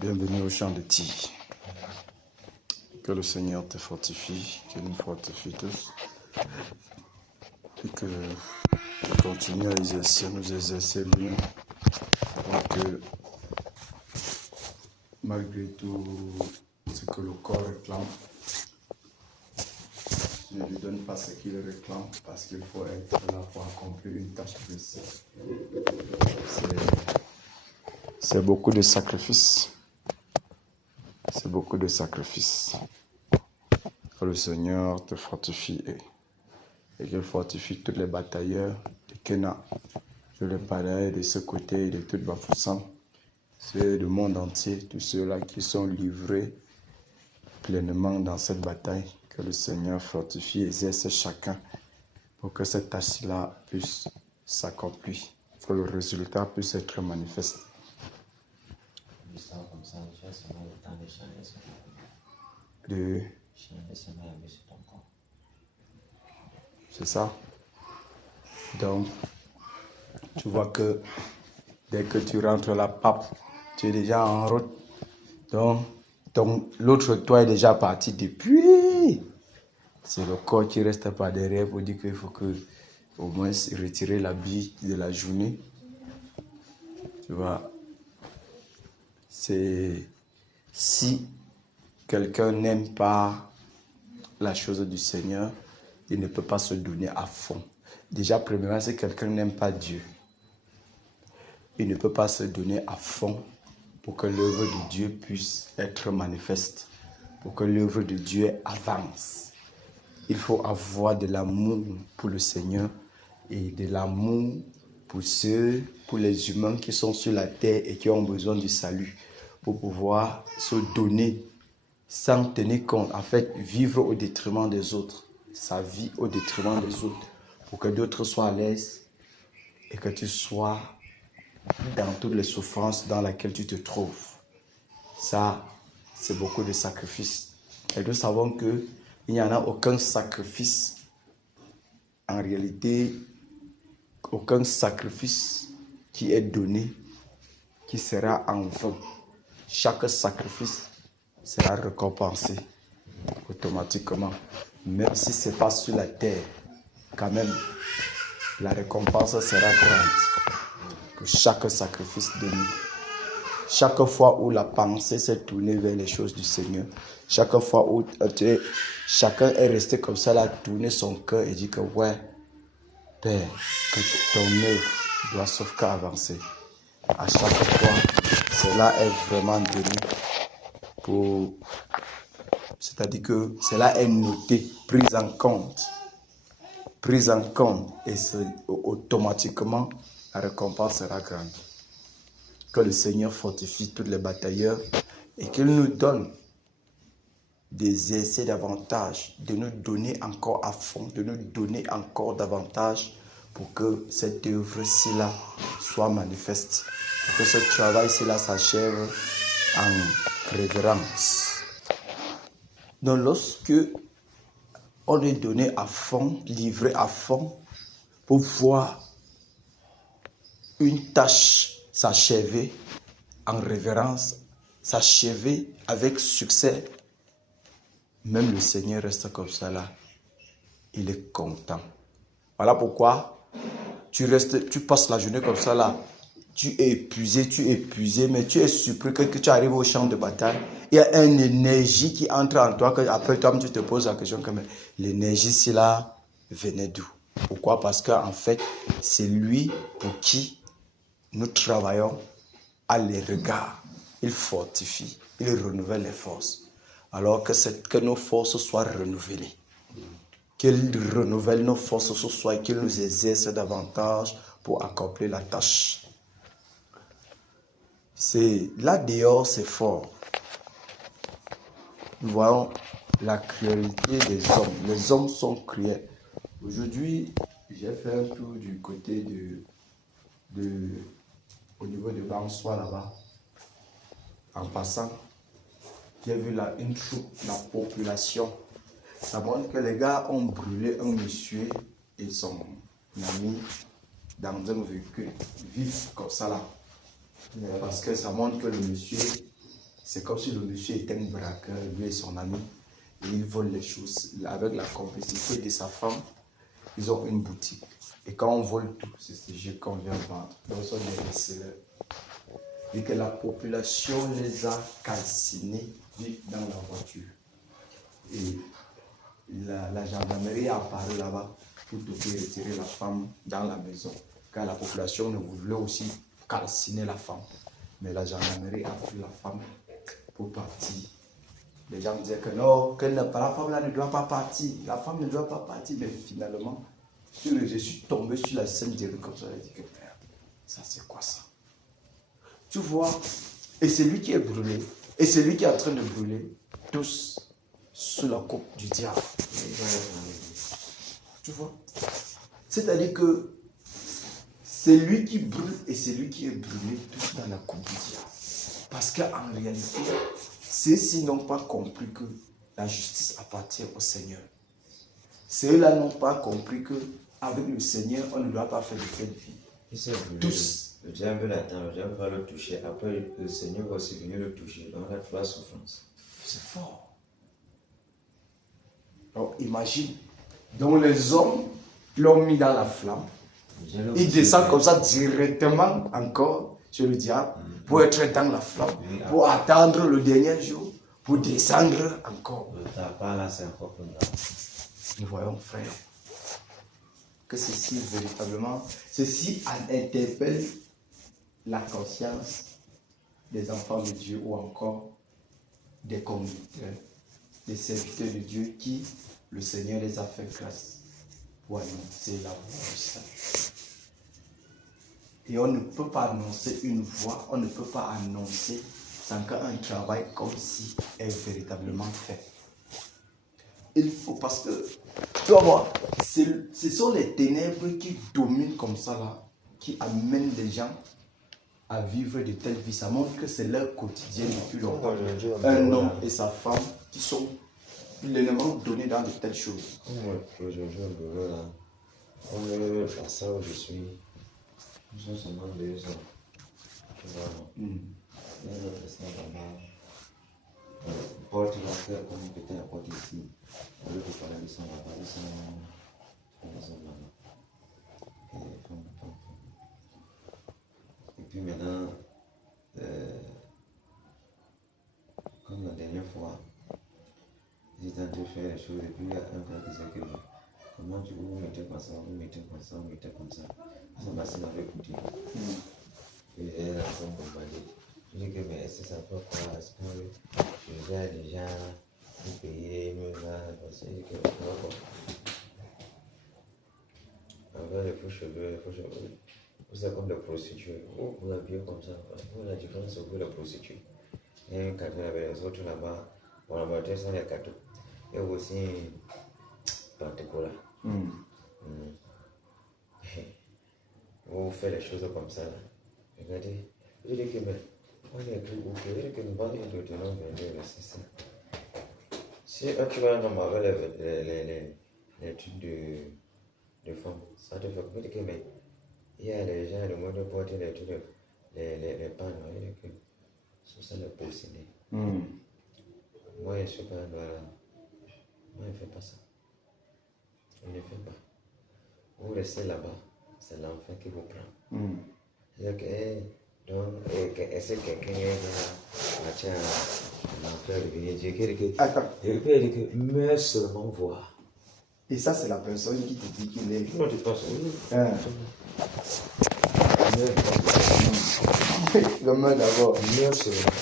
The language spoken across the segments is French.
Bienvenue au champ de tir. Que le Seigneur te fortifie, qu'il nous fortifie tous. Et que tu continues à nous exercer lui. Donc que malgré tout ce que le corps réclame, ne lui donne pas ce qu'il réclame parce qu'il faut être là pour accomplir une tâche précise. C'est beaucoup de sacrifices. C'est beaucoup de sacrifices. Que le Seigneur te fortifie et qu'il fortifie tous les batailleurs de Kena, tous les batailleurs de ce côté et de toute Bafoussam, ceux du monde entier, tous ceux-là qui sont livrés pleinement dans cette bataille. Que le Seigneur fortifie et exerce chacun pour que cette tâche-là puisse s'accomplir, que le résultat puisse être manifeste. C'est ça. Donc, tu vois que dès que tu rentres là, pape, tu es déjà en route. Donc l'autre toi est déjà parti depuis. C'est le corps qui reste par derrière pour dire qu'il faut que au moins retirer l'habit de la journée. Tu vois, c'est si quelqu'un n'aime pas la chose du Seigneur, il ne peut pas se donner à fond. Déjà, premièrement, si quelqu'un n'aime pas Dieu, il ne peut pas se donner à fond pour que l'œuvre de Dieu puisse être manifeste, pour que l'œuvre de Dieu avance. Il faut avoir de l'amour pour le Seigneur et de l'amour pour les humains qui sont sur la terre et qui ont besoin du salut, pour pouvoir se donner sans tenir compte, en fait, vivre au détriment des autres, sa vie au détriment des autres, pour que d'autres soient à l'aise et que tu sois dans toutes les souffrances dans lesquelles tu te trouves. Ça, c'est beaucoup de sacrifices. Et nous savons qu'il n'y en a aucun sacrifice, en réalité, aucun sacrifice qui est donné qui sera en vain. Chaque sacrifice sera récompensé automatiquement. Même si ce n'est pas sur la terre, quand même, la récompense sera grande pour chaque sacrifice donné. Chaque fois où la pensée s'est tournée vers les choses du Seigneur, chaque fois où chacun est resté comme ça, là, tourner son cœur et dit que ouais, Père, que ton œuvre doit sauf qu'à avancer. À chaque fois, cela est vraiment donné pour... C'est-à-dire que cela est noté, pris en compte. Et automatiquement, la récompense sera grande. Que le Seigneur fortifie tous les batailleurs et qu'il nous donne des essais davantage, de nous donner encore à fond, de nous donner encore davantage pour que cette œuvre-ci-là soit manifeste, pour que ce travail-ci-là s'achève en révérence. Donc lorsque on est donné à fond, livré à fond, pour voir une tâche s'achever en révérence, s'achever avec succès, même le Seigneur reste comme ça là. Il est content. Voilà pourquoi tu passes la journée comme ça là. Tu es épuisé, mais tu es surpris que tu arrives au champ de bataille. Il y a une énergie qui entre en toi, que après toi, tu te poses la question que l'énergie, c'est là, venait d'où? Pourquoi? Parce qu'en fait, c'est lui pour qui nous travaillons à les regards. Il fortifie, il renouvelle les forces. Alors que nos forces soient renouvelées. Qu'il renouvelle nos forces ce soir et qu'il nous exerce davantage pour accomplir la tâche. Là dehors, c'est fort. Nous voyons la cruauté des hommes. Les hommes sont cruels. Aujourd'hui, j'ai fait un tour du côté au niveau de Bansoa là-bas. En passant, j'ai vu là une troupe, la population. Ça montre que les gars ont brûlé un monsieur et son ami dans un véhicule vif comme ça là. Parce que ça montre que le monsieur C'est comme si le monsieur était un braqueur, lui et son ami, et ils volent les choses. Avec la complicité de sa femme, ils ont une boutique. Et quand on vole tout, c'est ce jeu qu'on vient vendre. Donc, ce sont des receleurs. Et que la population les a calcinés dans la voiture. Et la gendarmerie est apparue là-bas pour retirer la femme dans la maison. Car la population ne voulait aussi calciner la femme. Mais la gendarmerie a pris la femme pour partir. Les gens disaient que non, que la femme là ne doit pas partir. La femme ne doit pas partir. Mais finalement, je suis tombé sur la scène de rue comme ça. J'ai dit que merde, ça c'est quoi ça? Tu vois, et c'est lui qui est brûlé. Et c'est lui qui est en train de brûler tous sous la coupe du diable. Tu vois? C'est-à-dire que c'est lui qui brûle et c'est lui qui est brûlé tous dans la coupe du diable. Parce qu'en réalité, ceux-ci n'ont pas compris que la justice appartient au Seigneur. Ceux-là n'ont pas compris qu'avec le Seigneur, on ne doit pas faire de telle vie. Tous. Le diable l'attend, le diable va le toucher. Après, le Seigneur va aussi venir le toucher. Donc, là, tu la souffrance. C'est fort. Alors, imagine. Donc, les hommes l'ont mis dans la flamme. Il descend comme ça directement encore sur le diable pour être dans la flamme, pour attendre le dernier jour, pour descendre encore. Nous voyons, frère, que ceci véritablement, ceci interpelle la conscience des enfants de Dieu ou encore des conducteurs, des serviteurs de Dieu qui, le Seigneur les a fait grâce pour annoncer la voix du salut. Et on ne peut pas annoncer une voix, on ne peut pas annoncer sans qu'un travail comme ci est véritablement fait. Il faut, parce que, tu vas voir, ce sont les ténèbres qui dominent comme ça là, qui amènent les gens à vivre de telles vies. Ça montre que c'est leur quotidien depuis longtemps. Un homme et sa femme qui sont pleinement donnés dans de telles choses. Aujourd'hui, on me à ça où je suis. Nous sommes seulement 2 ans. Tu vois, porte là, comme peut-être la porte ici. On veut parler de son là-bas, ils sont là-bas. Et puis maintenant, comme la dernière fois, j'étais en train de faire les choses et puis il y a un gars qui disait que comment tu vous mettez comme ça, vous mettez comme ça, vous mettez comme ça. Ça m'a assez écouté. Et j'ai la somme bombardée. Je dis que mais est-ce que ça peut quoi? Est-ce que je vais déjà vous payer, nous là, parce que je dis que quoi. Avec les faux cheveux, vous êtes comme des prostituées. Vous habillez comme ça. Vous la différence c'est que vous les prostituées. Il y a un cadeau avec les autres là-bas. Bon, là-bas, ce sont les cadeaux. Il y a aussi Pentecola. Vous faites les choses comme ça. Regardez. Je dis que mais on est plus beaucoup. Je dis que nous allons nous donner c'est ça. Si tu vas dans ma les trucs de femmes, ça te fait comprendre que mais il y a les gens, le monde de porter les trucs, les pannes, que c'est ça le possédé. Moi, je ne suis pas un noir. Moi, je ne fais pas ça. Je ne fais pas. Vous restez là-bas, c'est l'enfant qui vous prend. C'est-à-dire que, donc, est-ce que quelqu'un est là, l'enfant de venir dire Attends. Et puis, il dit que, mais seulement voir. Et ça, c'est la personne qui te dit qu'il est. Non, tu penses, oui. Le main d'abord. Mais seulement.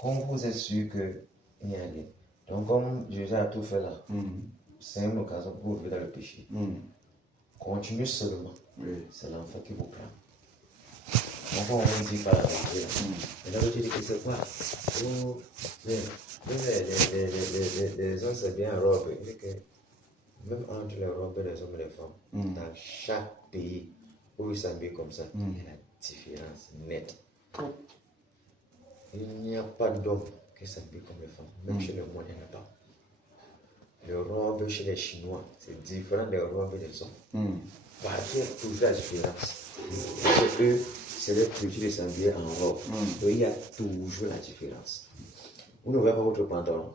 Comme vous êtes sûr qu'il y a des. Donc, comme Jésus a tout fait là, c'est une occasion pour vous dans le péché. Continuez seulement. C'est l'enfant qui vous prend. Donc, on ne dit pas la vérité. Et là, je dis que c'est quoi? Les hommes, c'est bien robe. Il dit que même entre les robes des hommes et des femmes, dans chaque pays où ils s'habillent comme ça, il y a la différence nette. Il n'y a pas d'homme qui s'habille comme les femmes. Même chez le monde, il n'y en a pas. Les robes chez les Chinois, c'est différent des robes des hommes. Parce qu'il y a toujours la différence. c'est leur culture de s'habiller en robe. Donc, il y a toujours la différence. Vous n'ouvrez pas votre pantalon.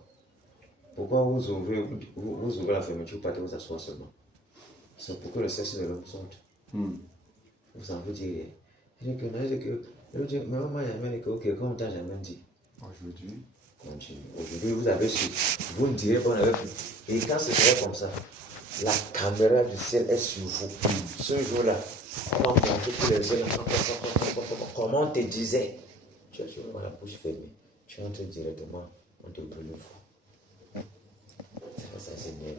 Pourquoi vous ouvrez la fermeture pour vous asseoir seulement? C'est pour que le sexe de l'homme sorte. Vous en vous dire. Mais maman jamais dit que, ok, comme t'as jamais dit. Aujourd'hui. Continue. Aujourd'hui, vous avez su. Vous me direz qu'on avait pu. Et quand c'est vrai comme ça, la caméra du ciel est sur vous. Ce jour-là, on va montrer tous les yeux. Comment on te disait. Tu as toujours la bouche fermée. Tu entres directement, on te brûle le fou. C'est pas ça, c'est mieux.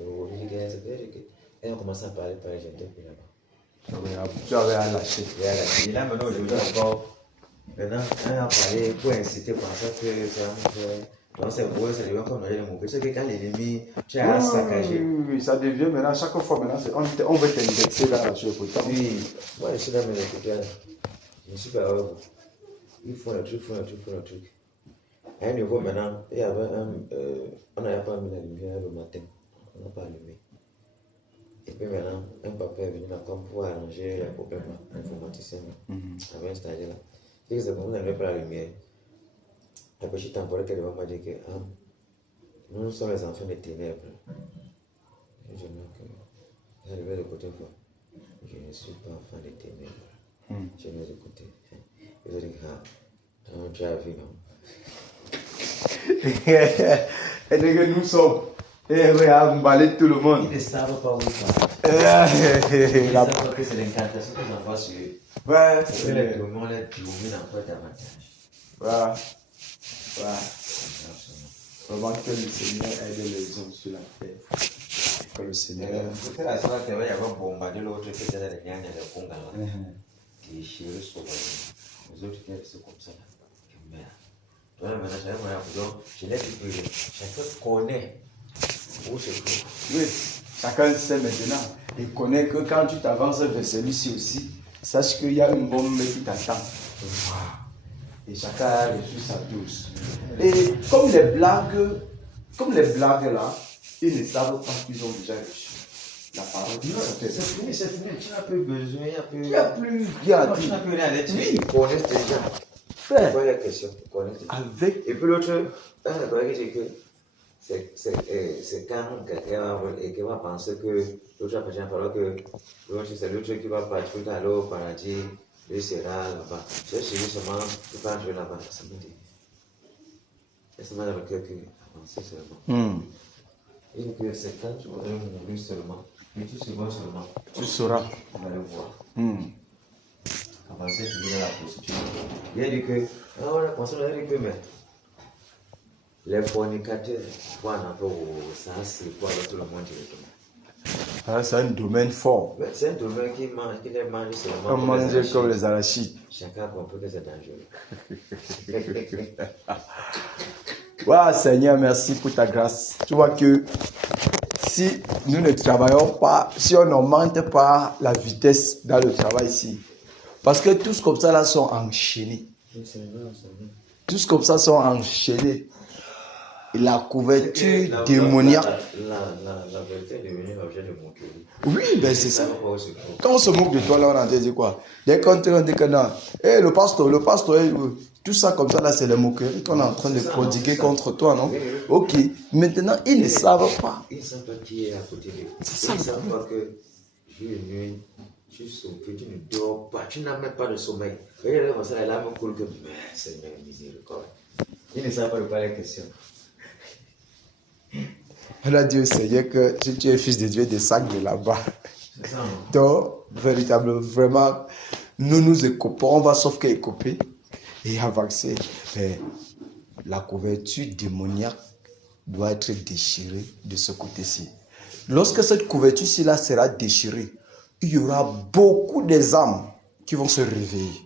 Et on commence à parler, j'étais plus là-bas. Tu avais à lâcher. Et là, maintenant, aujourd'hui encore, maintenant, on a parlé pour inciter pour ça que ça me fait. Donc, c'est pour ça que comme les mots. C'est que quand l'ennemi, tu as saccagé. Oui, ça devient maintenant, chaque fois, maintenant, on veut t'indexer dans la chose. Oui, moi, je suis dans mes écouteurs. Je ne suis pas heureux. Ils font le truc. À un niveau maintenant, il y avait on n'avait pas mis la lumière le matin. On n'a pas allumé. Et puis maintenant, un papa est venu là comme pour arranger les problèmes, l'informaticien avait installé là. Il dit que c'est comme vous n'avez pas la lumière. La petite temporelle qu'elle m'a dit que nous sommes les enfants des ténèbres. Et je me dis que j'arrivais de côté quoi. Je ne suis pas enfant des ténèbres. Je vais écouter. Et je dis que tu as vu non. Et dès que nous sommes, et oui, à emballer tout le monde. Ils ne savent pas où ils sont. Ils ne savent pas que c'est l'incantation que nous envoie sur eux. Ouais, c'est les démons les dominer encore davantage. Voilà. Vraiment que le Seigneur aide les hommes sur la terre. Que le Seigneur. Peut-être la soirée, il y avait un bombardé l'autre que c'était les gagnes de Conga. Déchiré sur les autres qui étaient comme ça. Merde. Donc maintenant, j'avais mon argent, je l'ai récupéré. Chacun connaît où se trouve. Oui, chacun sait maintenant. Il connaît que quand tu t'avances vers celui-ci aussi, sache qu'il y a une bombe qui t'attend. Et chacun a reçu sa dose. Et comme les blagues là, ils ne savent pas qu'ils ont déjà reçu la parole. Non, c'est fini. Tu n'as plus besoin. Il n'y a plus rien à dire. Tu n'as plus rien à dire. Ils connaissent déjà. Frère, Voilà la question. avec. Et puis l'autre, il dit que c'est quand quelqu'un va penser que l'autre personne va que c'est l'autre qui va partir à l'eau, paradis, lui sera là-bas. Je suis seulement, tu peux entrer là-bas. Ça me dit. Laisse-moi dans le cœur que avancer seulement. Il dit que c'est quand tu vas mourir seulement, et tu seras seulement. Tu sauras. On va le voir. Avancer toujours dans la procédure. Il a dit que, on a dit que, mais les fornicateurs, pour en avoir ça, c'est pour tout le monde directement. C'est un domaine fort. C'est un domaine qui les mange seulement. On mange comme les arachides. Chacun a compris que c'est dangereux. Wow, Seigneur, merci pour ta grâce. Tu vois que si nous ne travaillons pas, si on n'augmente pas la vitesse dans le travail ici, parce que tous comme ça là sont enchaînés. Tous comme ça sont enchaînés. Et la couverture démoniaque. La vérité est devenue l'objet de moquerie. Oui, ben c'est ça. Quand on se moque de toi, là, on entend dire quoi? Dès qu'on te dit que non, le pasteur, tout ça comme ça, là, c'est la moquerie qu'on est en train de prodiguer contre toi, non? Ok. Maintenant, ils ne savent pas. Ils ne savent pas qui est à côté d'eux. C'est ça. Ils ne savent pas que jour et nuit, tu souffres, tu ne dors pas, tu n'as même pas de sommeil. Regarde comme ça, la larme coule que, Seigneur, miséricorde. Ils ne savent pas de quoi les questions. On a dit au Seigneur que si tu es fils de Dieu, des sacs de là-bas. C'est ça. Donc, véritablement, vraiment, nous écopons, on va sauf qu'écoper et avancer. Mais la couverture démoniaque doit être déchirée de ce côté-ci. Lorsque cette couverture-ci là sera déchirée, il y aura beaucoup des âmes qui vont se réveiller.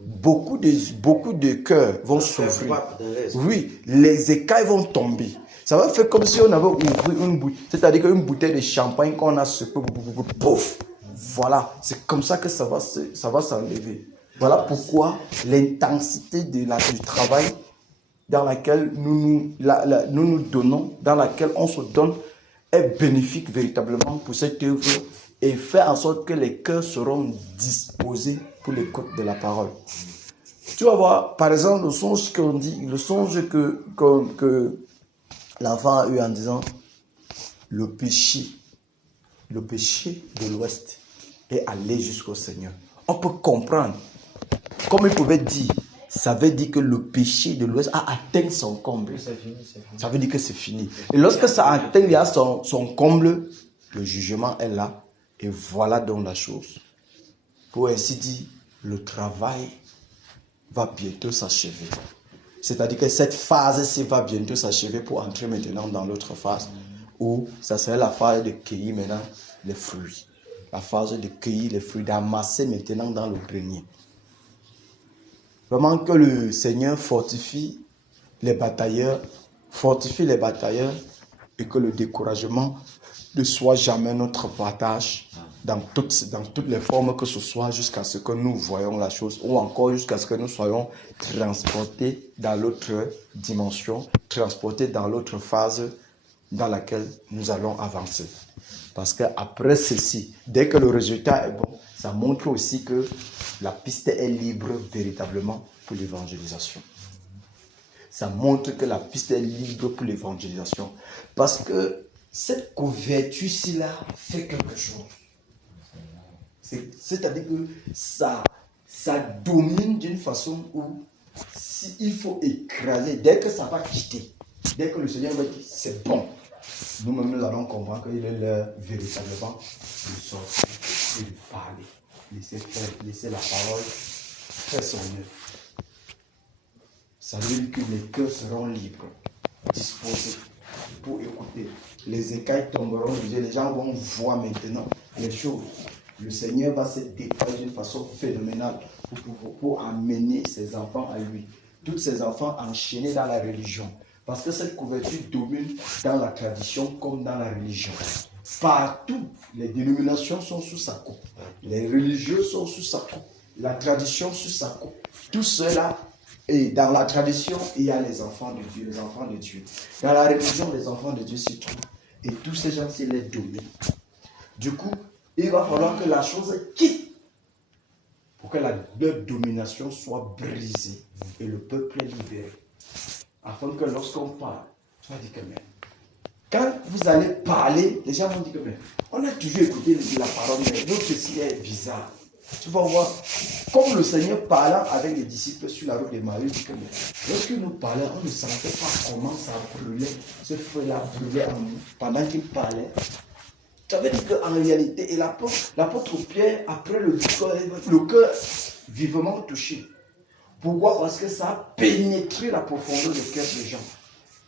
Beaucoup de cœurs vont souffrir. Oui, les écailles vont tomber. Ça va faire comme si on avait ouvert une bouteille. C'est-à-dire qu'une bouteille de champagne qu'on a secoué, pouf. Voilà, c'est comme ça que ça va s'enlever. Voilà pourquoi l'intensité du travail dans laquelle nous nous donnons, dans laquelle on se donne, est bénéfique véritablement pour cette œuvre et faire en sorte que les cœurs seront disposés pour l'écoute de la parole. Tu vas voir, par exemple, le songe qu'on dit, le songe que l'enfant a eu en disant le péché de l'Ouest est allé jusqu'au Seigneur. On peut comprendre, comme il pouvait dire, ça veut dire que le péché de l'Ouest a atteint son comble. C'est fini. Ça veut dire que c'est fini. Et lorsque ça atteint son comble, le jugement est là. Et voilà donc la chose. Pour ainsi dire, le travail va bientôt s'achever. C'est-à-dire que cette phase-ci va bientôt s'achever pour entrer maintenant dans l'autre phase où ça serait la phase de cueillir maintenant les fruits. La phase de cueillir les fruits, d'amasser maintenant dans le grenier. Vraiment que le Seigneur fortifie les batailleurs et que le découragement ne soit jamais notre partage dans toutes les formes que ce soit jusqu'à ce que nous voyons la chose ou encore jusqu'à ce que nous soyons transportés dans l'autre dimension, transportés dans l'autre phase dans laquelle nous allons avancer. Parce qu'après ceci, dès que le résultat est bon, ça montre aussi que la piste est libre véritablement pour l'évangélisation. Ça montre que la piste est libre pour l'évangélisation. Parce que cette couverture-ci-là fait quelque chose. C'est-à-dire que ça domine d'une façon où il faut écraser. Dès que ça va quitter, dès que le Seigneur va dire c'est bon, nous-mêmes nous allons comprendre qu'il est l'heure véritablement de sortir et de parler. Laisser la parole faire son œuvre. Ça veut dire que les cœurs seront libres, disposés pour écouter. Les écailles tomberont, les gens vont voir maintenant les choses. Le Seigneur va se déployer d'une façon phénoménale pour amener ses enfants à lui. Tous ces enfants enchaînés dans la religion. Parce que cette couverture domine dans la tradition comme dans la religion. Partout, les dénominations sont sous sa coupe. Les religieux sont sous sa coupe. La tradition sous sa coupe. Tout cela, et dans la tradition, il y a les enfants de Dieu, les enfants de Dieu. Dans la religion, les enfants de Dieu s'y trouvent. Et tous ces gens-ci les dominent. Du coup, il va falloir que la chose quitte pour que leur domination soit brisée et le peuple est libéré. Afin que lorsqu'on parle, tu vas dire que mais quand vous allez parler, les gens vont dire que mais on a toujours écouté la parole, mais votre ceci est bizarre. Tu vas voir, comme le Seigneur parlant avec les disciples sur la route de Marie, dit que mais lorsque nous parlions, on ne sentait pas comment ça brûlait, ce feu-là brûlait en nous pendant qu'il parlait. Ça veut dire qu'en réalité, et l'apôtre Pierre, après le cœur vivement touché. Pourquoi? Parce que ça a pénétré la profondeur du cœur des gens.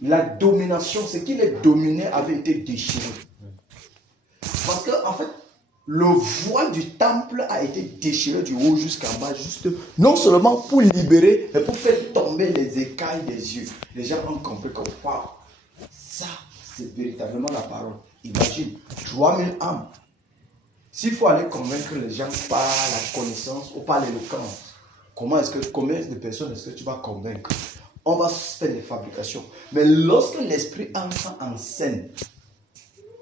La domination, ce qui les dominait avait été déchiré. Parce que, en fait, le voile du temple a été déchiré du haut jusqu'en bas, juste non seulement pour libérer, mais pour faire tomber les écailles des yeux. Les gens ont compris que, waouh, ça, c'est véritablement la parole. Imagine, 3000 âmes. S'il faut aller convaincre les gens par la connaissance ou par l'éloquence, combien de personnes est-ce que tu vas convaincre? On va faire des fabrications. Mais lorsque l'esprit entre en scène,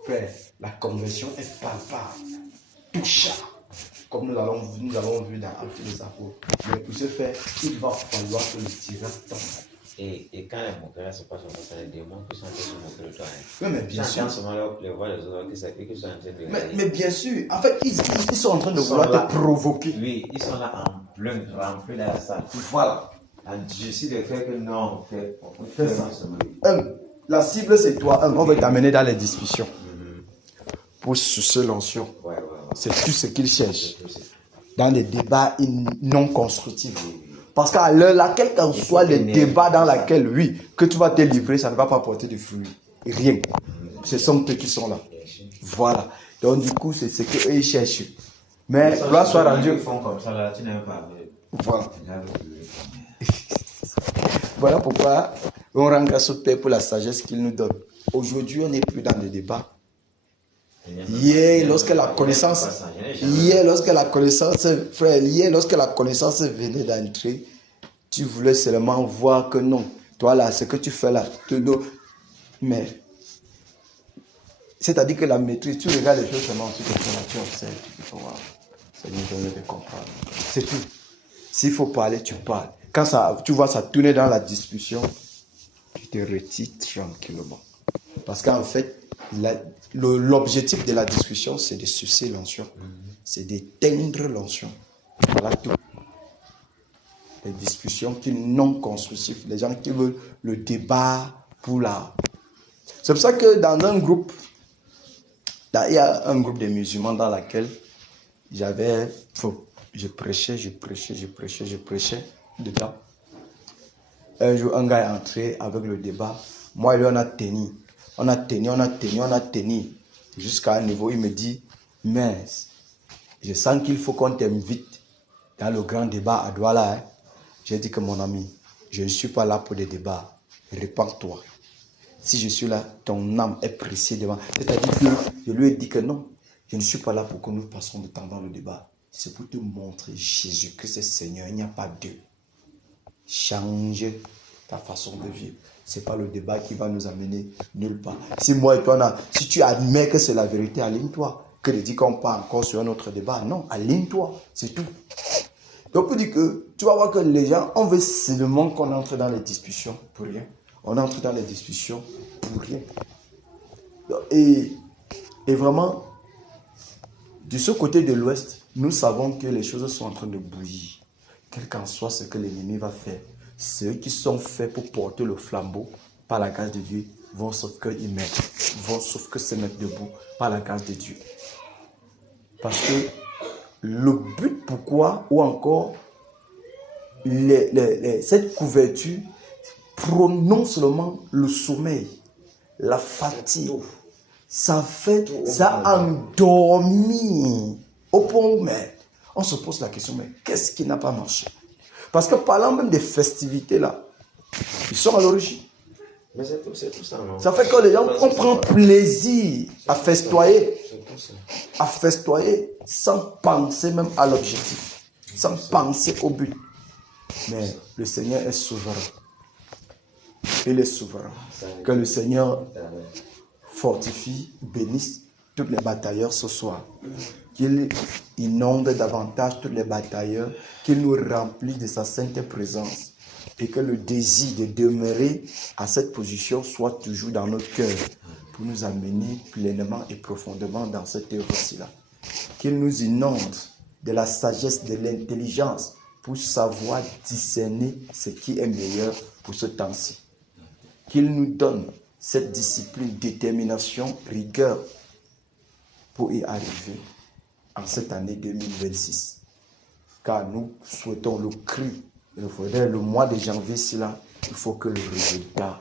frère, la conversion est palpable, touchable, comme nous avons vu dans Actes des Apôtres. Mais pour ce faire, il va falloir que le tirage tombe. Et quand les moqueries se passent, on a les démons qui sont en train de se moquer de toi. Oui, mais bien sûr. Les voix des autres qui sont en train de mais bien sûr. En fait, ils sont en train de vouloir te provoquer. Oui, ils sont là en plein de la salle. Voilà. Je suis de faire que non, on fait ça. La cible, c'est toi. On va t'amener dans les discussions. Pour sucer l'onction. Ouais. C'est tout ce qu'ils cherchent. Dans des débats non constructifs. Parce qu'à l'heure là, quel qu'en soit le débat dans lequel, oui, que tu vas te livrer, ça ne va pas porter de fruits. Rien. Ce sont eux qui sont là. Voilà. Donc du coup, c'est ce qu'eux ils cherchent. Mais gloire soit rendue. Ils font comme ça là, tu n'aimes pas. Voilà. Voilà pourquoi on rend grâce au Père pour la sagesse qu'il nous donne. Aujourd'hui, on n'est plus dans le débat. Hier, lorsque la connaissance venait d'entrer, tu voulais seulement voir que non, toi là, ce que tu fais là, mais C'est-à-dire que la maîtrise, tu regardes les choses seulement, tu observes, tu dis, wow, ça nous donne de comprendre. C'est tout. S'il faut parler, tu parles. Quand ça, tu vois ça tourner dans la discussion, tu te retires tranquillement. Parce qu'en fait, l'objectif de la discussion, c'est de sucer l'onction. C'est d'éteindre l'onction. Voilà tout. Les discussions qui sont non constructives, les gens qui veulent le débat pour la... C'est pour ça que dans un groupe, il y a un groupe de musulmans dans lequel je prêchais dedans. Un jour, un gars est entré avec le débat. Moi et lui, on a tenu. Jusqu'à un niveau, il me dit, mais je sens qu'il faut qu'on t'invite dans le grand débat à Douala. Hein. J'ai dit que mon ami, je ne suis pas là pour des débats. Répands-toi. Si je suis là, ton âme est précieuse devant. C'est-à-dire que je lui ai dit que non, je ne suis pas là pour que nous passions de temps dans le débat. C'est pour te montrer Jésus que c'est Seigneur, il n'y a pas deux. Change ta façon de vivre. Ce n'est pas le débat qui va nous amener nulle part. Si moi et toi, si tu admets que c'est la vérité, aligne-toi. Que de dire qu'on part encore sur un autre débat. Non, aligne-toi, c'est tout. Donc, on dit que tu vas voir que les gens, on veut seulement qu'on entre dans les discussions pour rien. On entre dans les discussions pour rien. Et vraiment, de ce côté de l'Ouest, nous savons que les choses sont en train de bouillir. Quel qu'en soit ce que l'ennemi va faire, ceux qui sont faits pour porter le flambeau par la grâce de Dieu vont sauf que se mettre debout par la grâce de Dieu. Parce que le but pourquoi, ou encore cette couverture prône non seulement le sommeil, la fatigue, ça endormi au point où on se pose la question, mais qu'est-ce qui n'a pas marché? Parce que parlant même des festivités là, ils sont à l'origine. Mais c'est tout ça, non? Ça fait que les gens, on prend plaisir à festoyer. Sans penser même à l'objectif, sans penser au but. Mais le Seigneur est souverain. Il est souverain. Que le Seigneur fortifie, bénisse tous les batailleurs ce soir. Qu'il inonde davantage tous les batailleurs, qu'il nous remplisse de sa sainte présence et que le désir de demeurer à cette position soit toujours dans notre cœur pour nous amener pleinement et profondément dans cette œuvre-ci-là. Qu'il nous inonde de la sagesse, de l'intelligence pour savoir discerner ce qui est meilleur pour ce temps-ci. Qu'il nous donne cette discipline, détermination, rigueur pour y arriver en cette année 2026. Car nous souhaitons le cru. Il faudrait le mois de janvier, il faut que le résultat,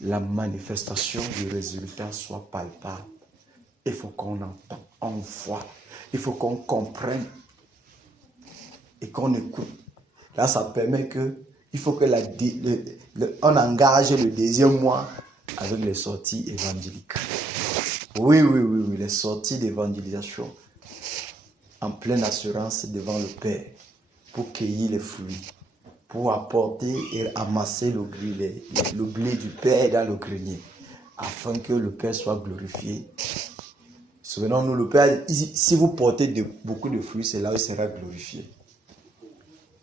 la manifestation du résultat soit palpable. Il faut qu'on entende, on voit. Il faut qu'on comprenne et qu'on écoute. Là, ça permet que, il faut que on engage le deuxième mois avec les sorties évangéliques. Oui, les sorties d'évangélisation en pleine assurance devant le Père pour cueillir les fruits, pour apporter et amasser le blé du Père dans le grenier, afin que le Père soit glorifié. Souvenons-nous, le Père, si vous portez beaucoup de fruits, c'est là où il sera glorifié.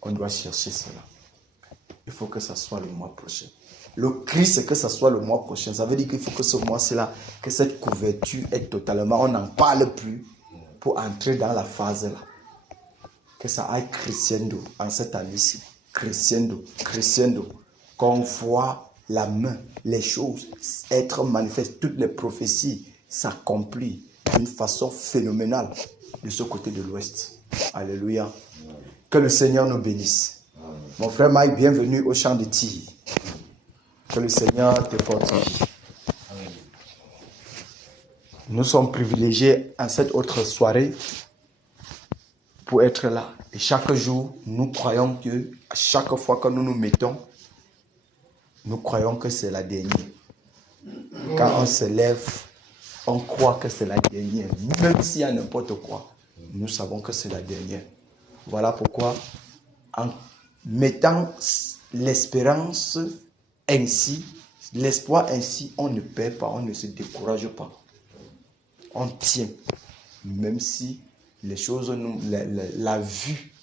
On doit chercher cela. Il faut que ça soit le mois prochain. Le cri, c'est que ça soit le mois prochain. Ça veut dire qu'il faut que ce mois-là, que cette couverture est totalement, on n'en parle plus pour entrer dans la phase-là. Que ça aille crescendo en cette année-ci. Crescendo. Qu'on voit la main, les choses être manifestes, toutes les prophéties s'accomplissent d'une façon phénoménale de ce côté de l'Ouest. Alléluia. Que le Seigneur nous bénisse. Mon frère Mike, bienvenue au champ de tir. Que le Seigneur te fortifie. Nous sommes privilégiés en cette autre soirée pour être là. Et chaque jour, nous croyons que, à chaque fois que nous nous mettons, nous croyons que c'est la dernière. Quand on se lève, on croit que c'est la dernière. Même s'il y a n'importe quoi, nous savons que c'est la dernière. Voilà pourquoi, en mettant l'espérance ainsi, L'espoir ainsi, on ne perd pas, on ne se décourage pas. On tient. Même si les choses, la vue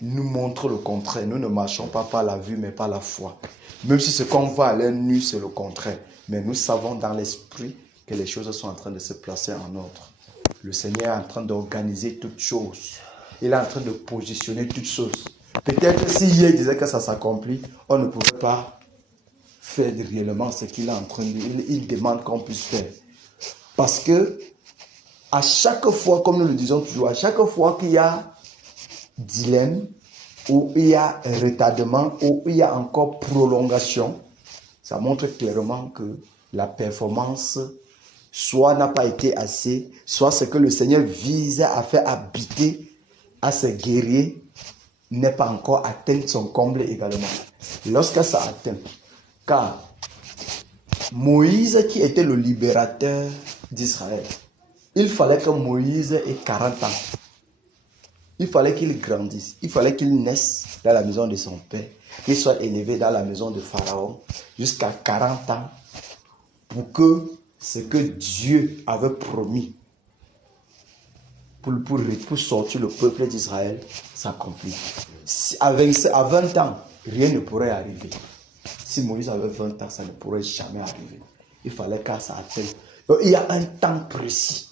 nous montre le contraire. Nous ne marchons pas par la vue, mais par la foi. Même si ce qu'on voit à l'œil nu, c'est le contraire. Mais nous savons dans l'esprit que les choses sont en train de se placer en ordre. Le Seigneur est en train d'organiser toutes choses. Il est en train de positionner toutes choses. Peut-être si hier il disait que ça s'accomplit, on ne pouvait pas faire réellement ce qu'il est en train de dire. Il demande qu'on puisse faire. Parce que à chaque fois, comme nous le disons toujours, à chaque fois qu'il y a dilemme, où il y a retardement, où il y a encore prolongation, ça montre clairement que la performance soit n'a pas été assez, soit ce que le Seigneur vise à faire habiter à ses guerriers n'est pas encore atteint son comble également. Lorsque ça atteint, car Moïse qui était le libérateur d'Israël, il fallait que Moïse ait 40 ans. Il fallait qu'il grandisse, il fallait qu'il naisse dans la maison de son père, qu'il soit élevé dans la maison de Pharaon jusqu'à 40 ans pour que ce que Dieu avait promis pour sortir le peuple d'Israël s'accomplisse. À 20 ans, rien ne pourrait arriver. Si Moïse avait 20 ans, ça ne pourrait jamais arriver. Il fallait que ça atteigne. Donc il y a un temps précis.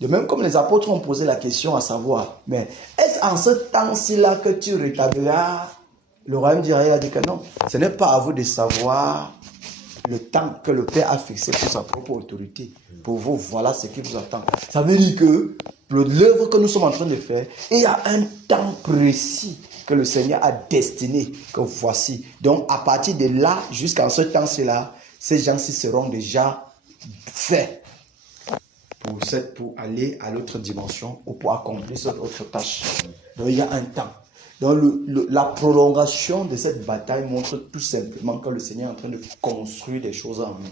De même comme les apôtres ont posé la question à savoir, mais est-ce en ce temps-ci là que tu rétabliras le royaume d'Israël? A dit que non, ce n'est pas à vous de savoir le temps que le Père a fixé pour sa propre autorité. Pour vous, voilà ce qui vous attend. Ça veut dire que l'œuvre que nous sommes en train de faire, il y a un temps précis que le Seigneur a destiné, que voici. Donc à partir de là, jusqu'à ce temps-ci là, ces gens-ci seront déjà faits pour aller à l'autre dimension ou pour accomplir cette autre tâche. Donc il y a un temps. Donc la prolongation de cette bataille montre tout simplement que le Seigneur est en train de construire des choses en nous.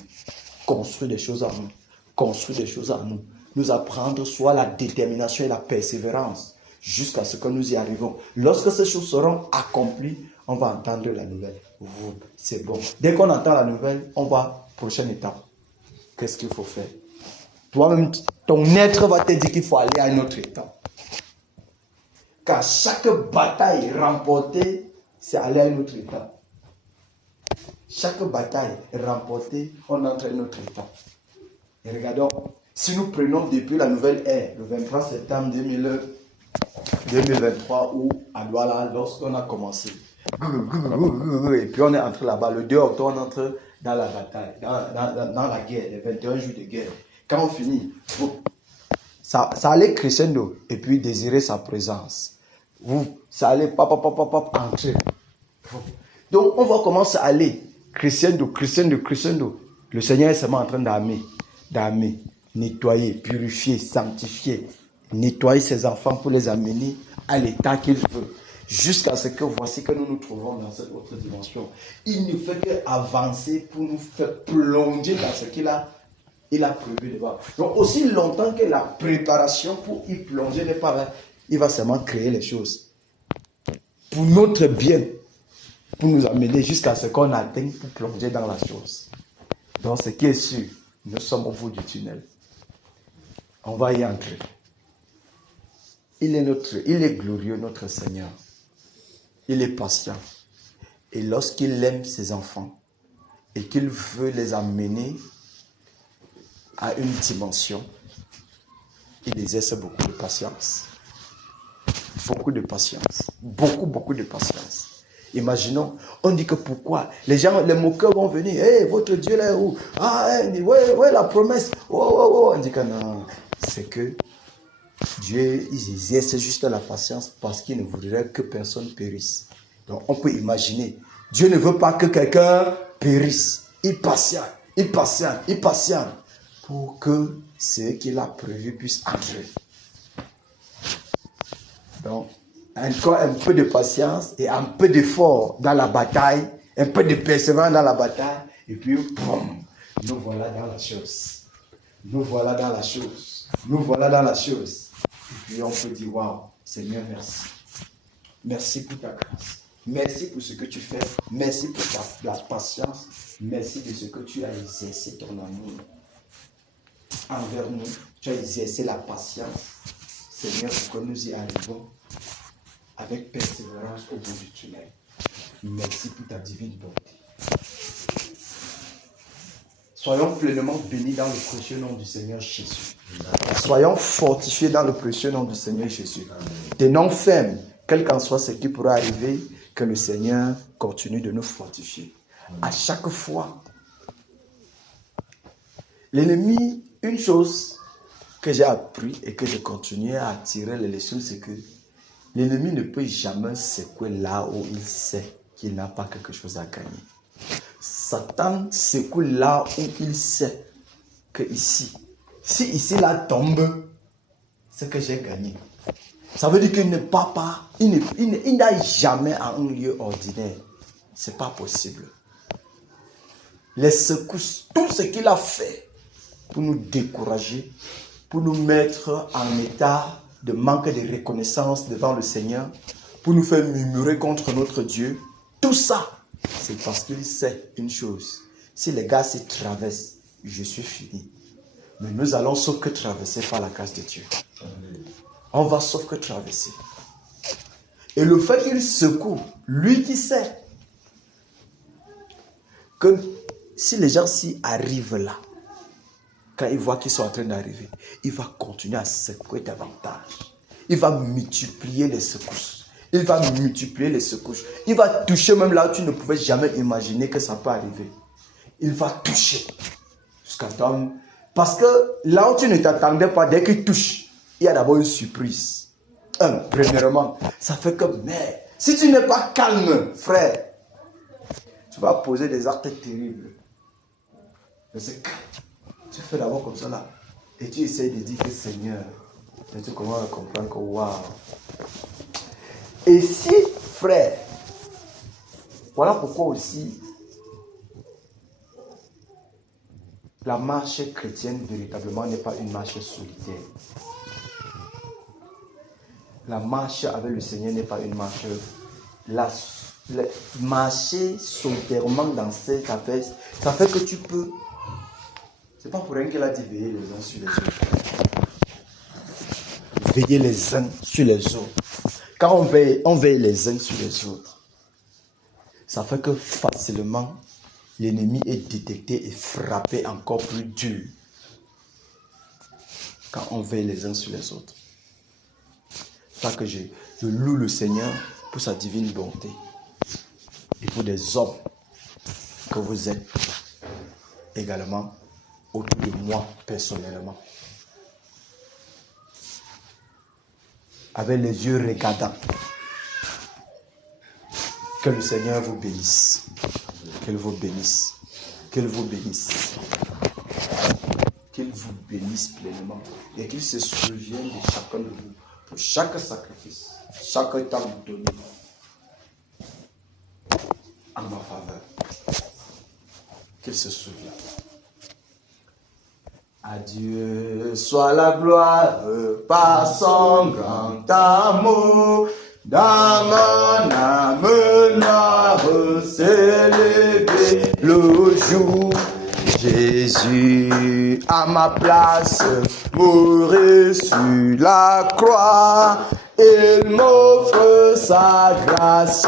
Construire des choses en nous. Construire des choses en nous. Nous apprendre soit la détermination et la persévérance jusqu'à ce que nous y arrivons. Lorsque ces choses seront accomplies, on va entendre la nouvelle. C'est bon. Dès qu'on entend la nouvelle, on va prochaine étape. Qu'est-ce qu'il faut faire? Toi-même, ton être va te dire qu'il faut aller à une autre étape. Car chaque bataille remportée, c'est aller à une autre étape. Chaque bataille remportée, on entre à une autre étape. Et regardons, si nous prenons depuis la nouvelle ère, le 23 septembre 2023, où à Douala, lorsqu'on a commencé, et puis on est entré là-bas, le 2 octobre, on entre dans la bataille, dans la guerre, les 21 jours de guerre. Quand on finit, ça allait crescendo et puis désirer sa présence. Ça allait entrer. Donc on va commencer à aller crescendo. Le Seigneur est seulement en train d'aimer, nettoyer, purifier, sanctifier, nettoyer ses enfants pour les amener à l'état qu'il veut. Jusqu'à ce que voici que nous nous trouvons dans cette autre dimension. Il ne fait qu'avancer pour nous faire plonger dans ce qu'il a prévu de voir. Donc aussi longtemps que la préparation pour y plonger n'est pas là, il va seulement créer les choses pour notre bien, pour nous amener jusqu'à ce qu'on atteigne pour plonger dans la chose. Donc ce qui est sûr, nous sommes au bout du tunnel. On va y entrer. Il est glorieux, notre Seigneur. Il est patient. Et lorsqu'il aime ses enfants et qu'il veut les amener à une dimension, il exerce beaucoup de patience. Beaucoup de patience. Beaucoup de patience. Imaginons, on dit que pourquoi les moqueurs vont venir. Hey, votre Dieu là est où? Ah, ouais, la promesse. Oh. On dit que non. C'est que Dieu, il exerce juste la patience parce qu'il ne voudrait que personne périsse. Donc on peut imaginer, Dieu ne veut pas que quelqu'un périsse. Il patiente pour que ce qu'il a prévu puisse entrer. Donc, encore un peu de patience et un peu d'effort dans la bataille, un peu de persévérance dans la bataille, et puis, boum, nous voilà dans la chose. Et puis on peut dire, waouh, Seigneur, merci. Merci pour ta grâce. Merci pour ce que tu fais. Merci pour la patience. Merci de ce que tu as exercé ton amour envers nous. Tu as exercé la patience, Seigneur, pour que nous y arrivons avec persévérance au bout du tunnel. Merci pour ta divine bonté. Soyons pleinement bénis dans le précieux nom du Seigneur Jésus. Soyons fortifiés dans le précieux nom du Seigneur Jésus. Tenons ferme, quel qu'en soit ce qui pourra arriver, que le Seigneur continue de nous fortifier. À chaque fois, l'ennemi, une chose que j'ai appris et que je continue à tirer les leçons, c'est que l'ennemi ne peut jamais secouer là où il sait qu'il n'a pas quelque chose à gagner. Satan secoue là où il sait que ici, si ici là tombe, c'est que j'ai gagné. Ça veut dire qu'il ne part pas, il n'aille jamais à un lieu ordinaire. Ce n'est pas possible. Les secousses, tout ce qu'il a fait pour nous décourager, pour nous mettre en état de manque de reconnaissance devant le Seigneur, pour nous faire murmurer contre notre Dieu, tout ça, c'est parce qu'il sait une chose. Si les gars s'y traversent, je suis fini. Mais nous allons sauf que traverser par la grâce de Dieu. On va sauf que traverser. Et le fait qu'il secoue, lui qui sait que si les gens s'y arrivent là, quand il voit qu'ils sont en train d'arriver, il va continuer à secouer davantage. Il va multiplier les secousses. Il va multiplier les secousses. Il va toucher même là où tu ne pouvais jamais imaginer que ça peut arriver. Il va toucher. Jusqu'à temps. Parce que là où tu ne t'attendais pas, dès qu'il touche, il y a d'abord une surprise. Premièrement, ça fait que, mais, si tu n'es pas calme, frère, tu vas poser des actes terribles. Mais c'est calme. Tu fais d'abord comme ça là. Et tu essaies de dire que Seigneur, et tu commences à comprendre que waouh. Et si, frère, voilà pourquoi aussi la marche chrétienne véritablement n'est pas une marche solitaire. La marche avec le Seigneur n'est pas une marche. Marcher solitairement dans cette affaire, ça fait que tu peux. C'est pas pour rien qu'elle a dit veiller les uns sur les autres. Veiller les uns sur les autres. Quand on veille les uns sur les autres, ça fait que facilement, l'ennemi est détecté et frappé encore plus dur. Quand on veille les uns sur les autres. C'est ça que je loue le Seigneur pour sa divine bonté. Et pour des hommes que vous êtes également autour de moi personnellement. Avec les yeux regardants. Que le Seigneur vous bénisse. Qu'il vous bénisse. Qu'il vous bénisse. Qu'il vous bénisse pleinement. Et qu'il se souvienne de chacun de vous. Pour chaque sacrifice. Chaque temps donné. En ma faveur. Qu'il se souvienne. À Dieu soit la gloire par son grand amour. Dans mon âme noire s'est levé le jour. Jésus à ma place mourit sur la croix. Il m'offre sa grâce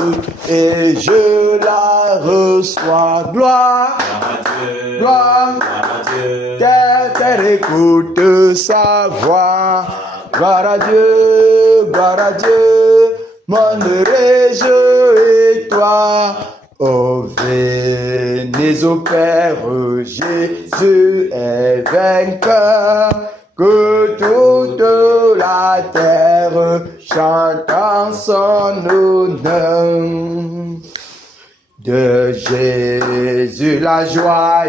et je la reçois. Gloire à Dieu, gloire à Dieu. Terre écoute sa voix. Gloire à Dieu, gloire à Dieu. Monde réjouis-toi. Oh, venez au Père, Jésus est vainqueur. Que toute la terre chante en son honneur. De Jésus la joie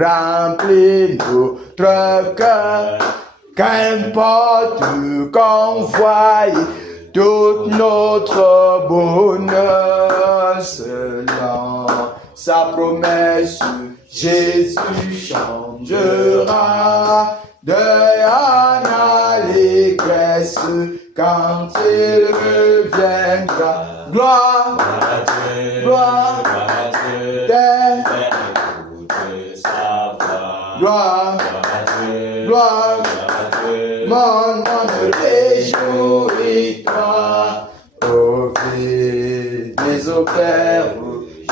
remplit notre cœur. Qu'importe qu'on voie tout notre bonheur, selon sa promesse, Jésus changera de en allégresse quand il reviendra. Gloire, gloire, gloire, gloire, mon âme réjouis-toi, ô Fils, mais au Père,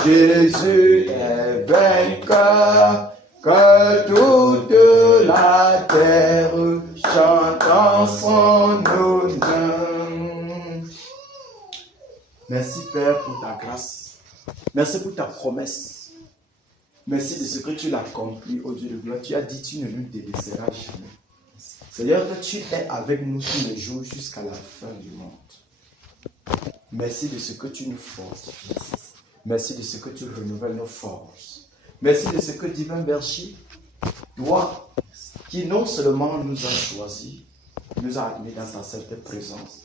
Jésus est vainqueur, que toute la terre chante en son honneur. Merci Père pour ta grâce, merci pour ta promesse, merci de ce que tu l'as accompli, ô Dieu de gloire. Tu as dit, tu ne nous délaisseras jamais. Seigneur, que tu es avec nous tous les jours jusqu'à la fin du monde. Merci de ce que tu nous fortifies. Merci de ce que tu renouvelles nos forces. Merci de ce que, divin berger, toi, qui non seulement nous as choisis, nous as admis dans ta sainte présence,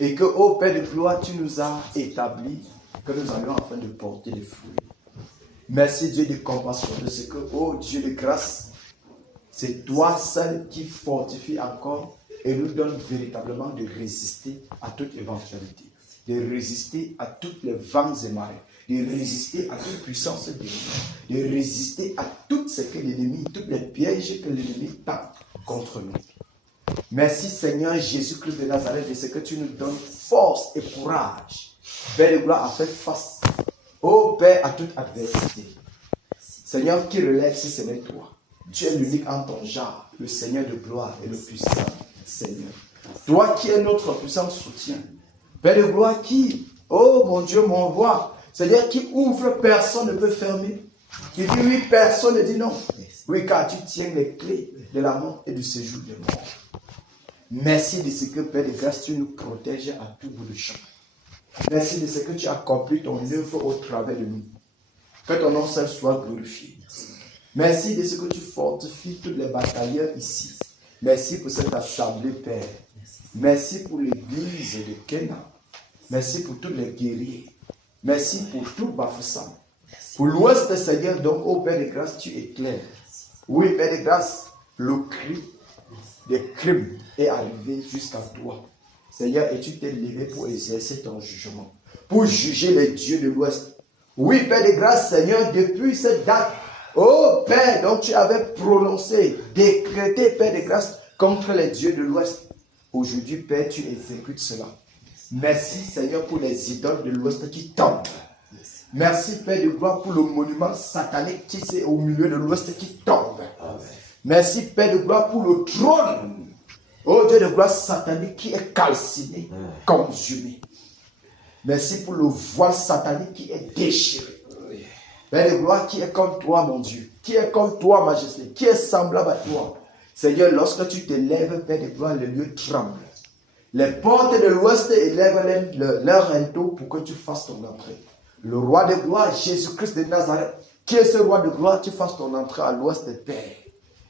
et que, ô Père de gloire, tu nous as établis, que nous allions afin de porter les fruits. Merci Dieu de compassion, de ce que, ô Dieu de grâce, c'est toi seul qui fortifie encore et nous donne véritablement de résister à toute éventualité, de résister à toutes les vents et marées, de résister à toute puissance de l'ennemi, de résister à tout ce que l'ennemi, tous les pièges que l'ennemi tend contre nous. Merci Seigneur Jésus-Christ de Nazareth de ce que tu nous donnes force et courage, Père de gloire, à faire face, ô Père, à toute adversité. Seigneur, qui relève si ce n'est toi? Tu es l'unique en ton genre, le Seigneur de gloire et le puissant Seigneur. Toi qui es notre puissant soutien, Père de gloire qui, oh mon Dieu, mon roi, Seigneur qui ouvre, personne ne peut fermer. Qui dit oui, personne ne dit non. Oui, car tu tiens les clés de la mort et du séjour des morts. Merci de ce que, Père de grâce, tu nous protèges à tout bout de champ. Merci de ce que tu as accompli ton œuvre au travers de nous. Que ton nom seul soit glorifié. Merci de ce que tu fortifies tous les batailleurs ici. Merci pour cette assemblée, Père. Merci pour l'église de Kena. Merci pour tous les guerriers. Merci pour tout Bafoussam. Pour l'ouest, Seigneur, donc, ô Père de grâce, tu éclaires. Oui, Père de grâce, le cri des crimes est arrivé jusqu'à toi. Seigneur, et tu t'es levé pour exercer ton jugement, pour juger les dieux de l'ouest. Oui, Père de grâce, Seigneur, depuis cette date, ô Père, donc tu avais prononcé, décrété, Père de grâce, contre les dieux de l'ouest. Aujourd'hui, Père, tu exécutes cela. Merci, Seigneur, pour les idoles de l'ouest qui tombent. Merci, Père de gloire, pour le monument satanique qui est au milieu de l'ouest qui tombe. Merci, Père de gloire, pour le trône, ô Dieu de gloire satanique qui est calciné, consumé. Merci pour le voile satanique qui est déchiré. Père de gloire, qui est comme toi, mon Dieu, qui est comme toi, majesté, qui est semblable à toi. Seigneur, lorsque tu te lèves, Père de gloire, le lieu tremble. Les portes de l'ouest élèvent leur rideau pour que tu fasses ton entrée. Le roi de gloire, Jésus-Christ de Nazareth, qui est ce roi de gloire, tu fasses ton entrée à l'ouest, Père.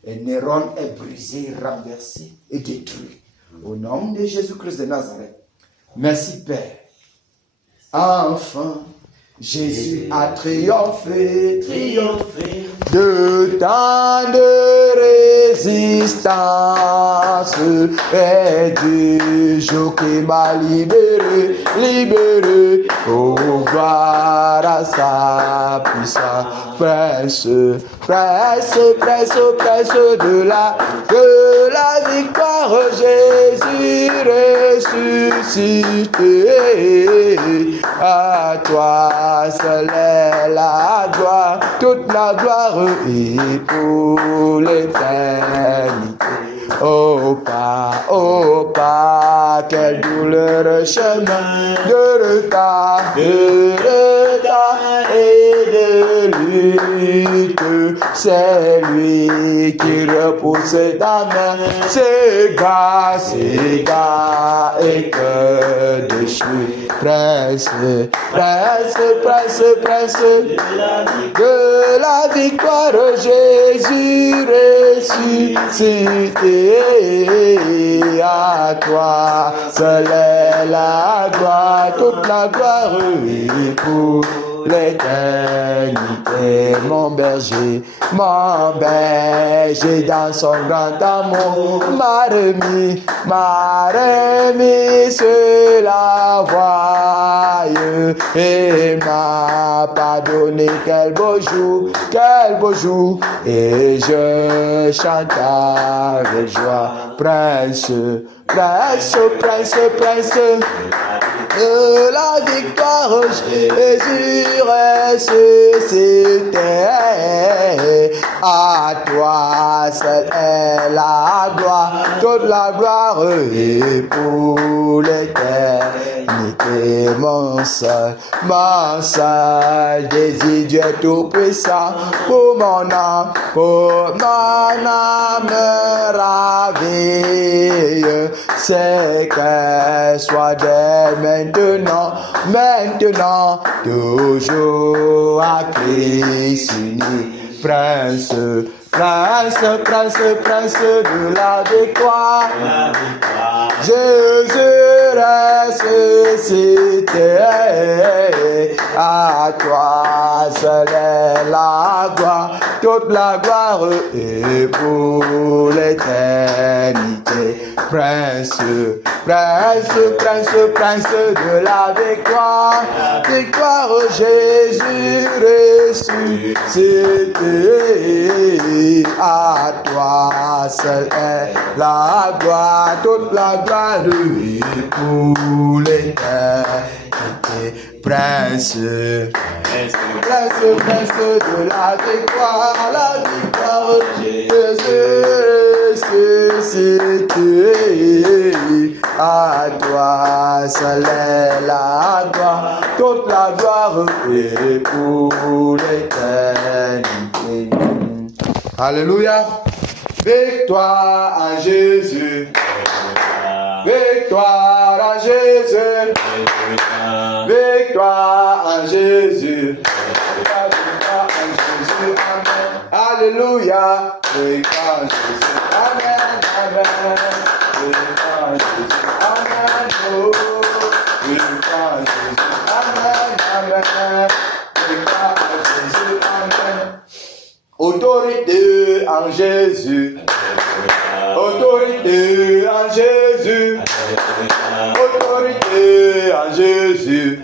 Et Néron est brisé, renversé et détruit. Au nom de Jésus-Christ de Nazareth. Merci, Père. Enfin, Jésus a triomphé, de tant de résistance et du jour qui m'a libéré, oh gloire à sa puissance, presse de la victoire, Jésus ressuscité, à toi seul est la gloire, toute la gloire et pour l'éternité. Oh pas, quel douloureux chemin de retard et de lutte. C'est lui qui repousse ta main, c'est gars et que déchu. Presse de la victoire, Jésus ressuscité, à toi seul est la gloire, toute la gloire et pour l'éternité. Mon berger dans son grand amour m'a remis sur la voie et m'a pardonné. Quel beau jour, et je chante avec joie. Prince de la victoire, Jésus ressuscité. À toi seul est la gloire, toute la gloire est pour l'éternité. Mon seul désir, Dieu tout-puissant, pour mon âme ravie, c'est qu'elle soit dès maintenant, toujours à Christ uni. Prince de la victoire, Jésus ressuscité. À toi seul est la gloire, toute la gloire est pour l'éternité. Prince de la victoire, Jésus ressuscité. À toi seul est la gloire, toute la gloire est pour l'éternité. Prince de la victoire, Jésus ressuscité. À toi seul est la gloire, toute la gloire est pour l'éternité. Alléluia. Victoire à Jésus. Victoire à Jésus. Victoire à Jésus. Victoire à Jésus. Amen. Alléluia. Victoire à Jésus. Amen. Amen. Victoire à Jésus. Amen. Oh. Victoire à Jésus. Amen. Amen. Victoire à Jésus. Amen. Autorité en Jésus. Autorité en Jésus. Autorité en Jésus.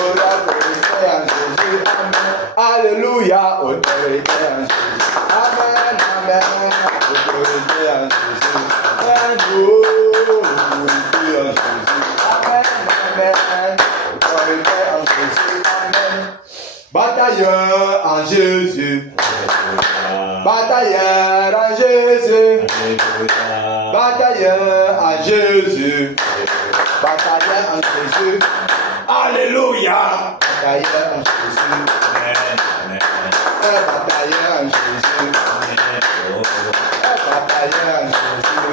Autorité en Jésus. Amen. Alléluia. Autorité en Jésus. Amen. Amen. Autorité en Jésus. Amen. Autorité en Jésus. Amen. Amen. Autorité en Jésus. Amen. Batailleur en Jésus. Batailleur en Jésus. Batailleur en Jésus. Batailleur en Jésus. Alléluia. Batailleur en Jésus. Batailleur en Jésus. Batailleur en Jésus.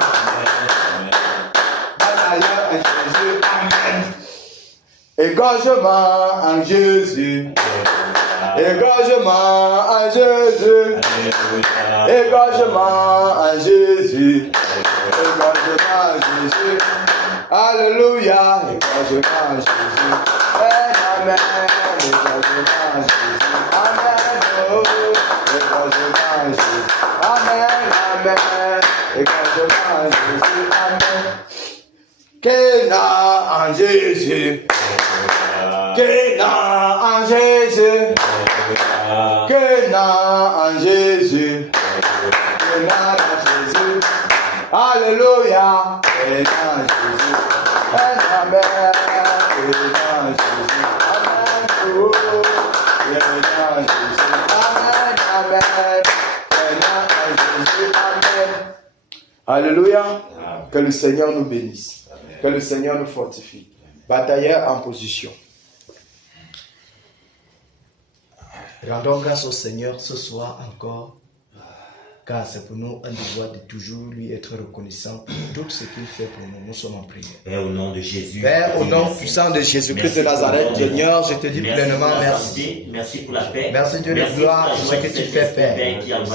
Batailleur en Jésus. Amen. Égorgement en Jésus. Égorgement en Jésus. Égorgement en Jésus. Égorgement en Jésus. Alléluia. Égorgement en Jésus. Amen. Égorgement en Jésus. Amen. Égorgement en Jésus. Amen. Amen. Égorgement en Jésus. Amen. Kéna en Jésus. Kéna en Jésus. Kéna en Jésus. Kéna en Jésus. Alléluia. Kéna en Jésus. Amen. Kéna en Jésus. Amen. Kéna en Jésus. Amen. Amen. Kéna en Jésus. Amen. Alléluia. Que le Seigneur nous bénisse. Que le Seigneur nous fortifie. Batailleur en position. Rendons grâce au Seigneur ce soir encore, car c'est pour nous un devoir de toujours lui être reconnaissant pour tout ce qu'il fait pour nous. Nous sommes en prière. Père, au nom de Jésus. Père, au nom puissant de Jésus-Christ de Nazareth, Seigneur, je te dis pleinement merci. Merci pour la paix. Merci Dieu de gloire pour ce que tu fais, Père.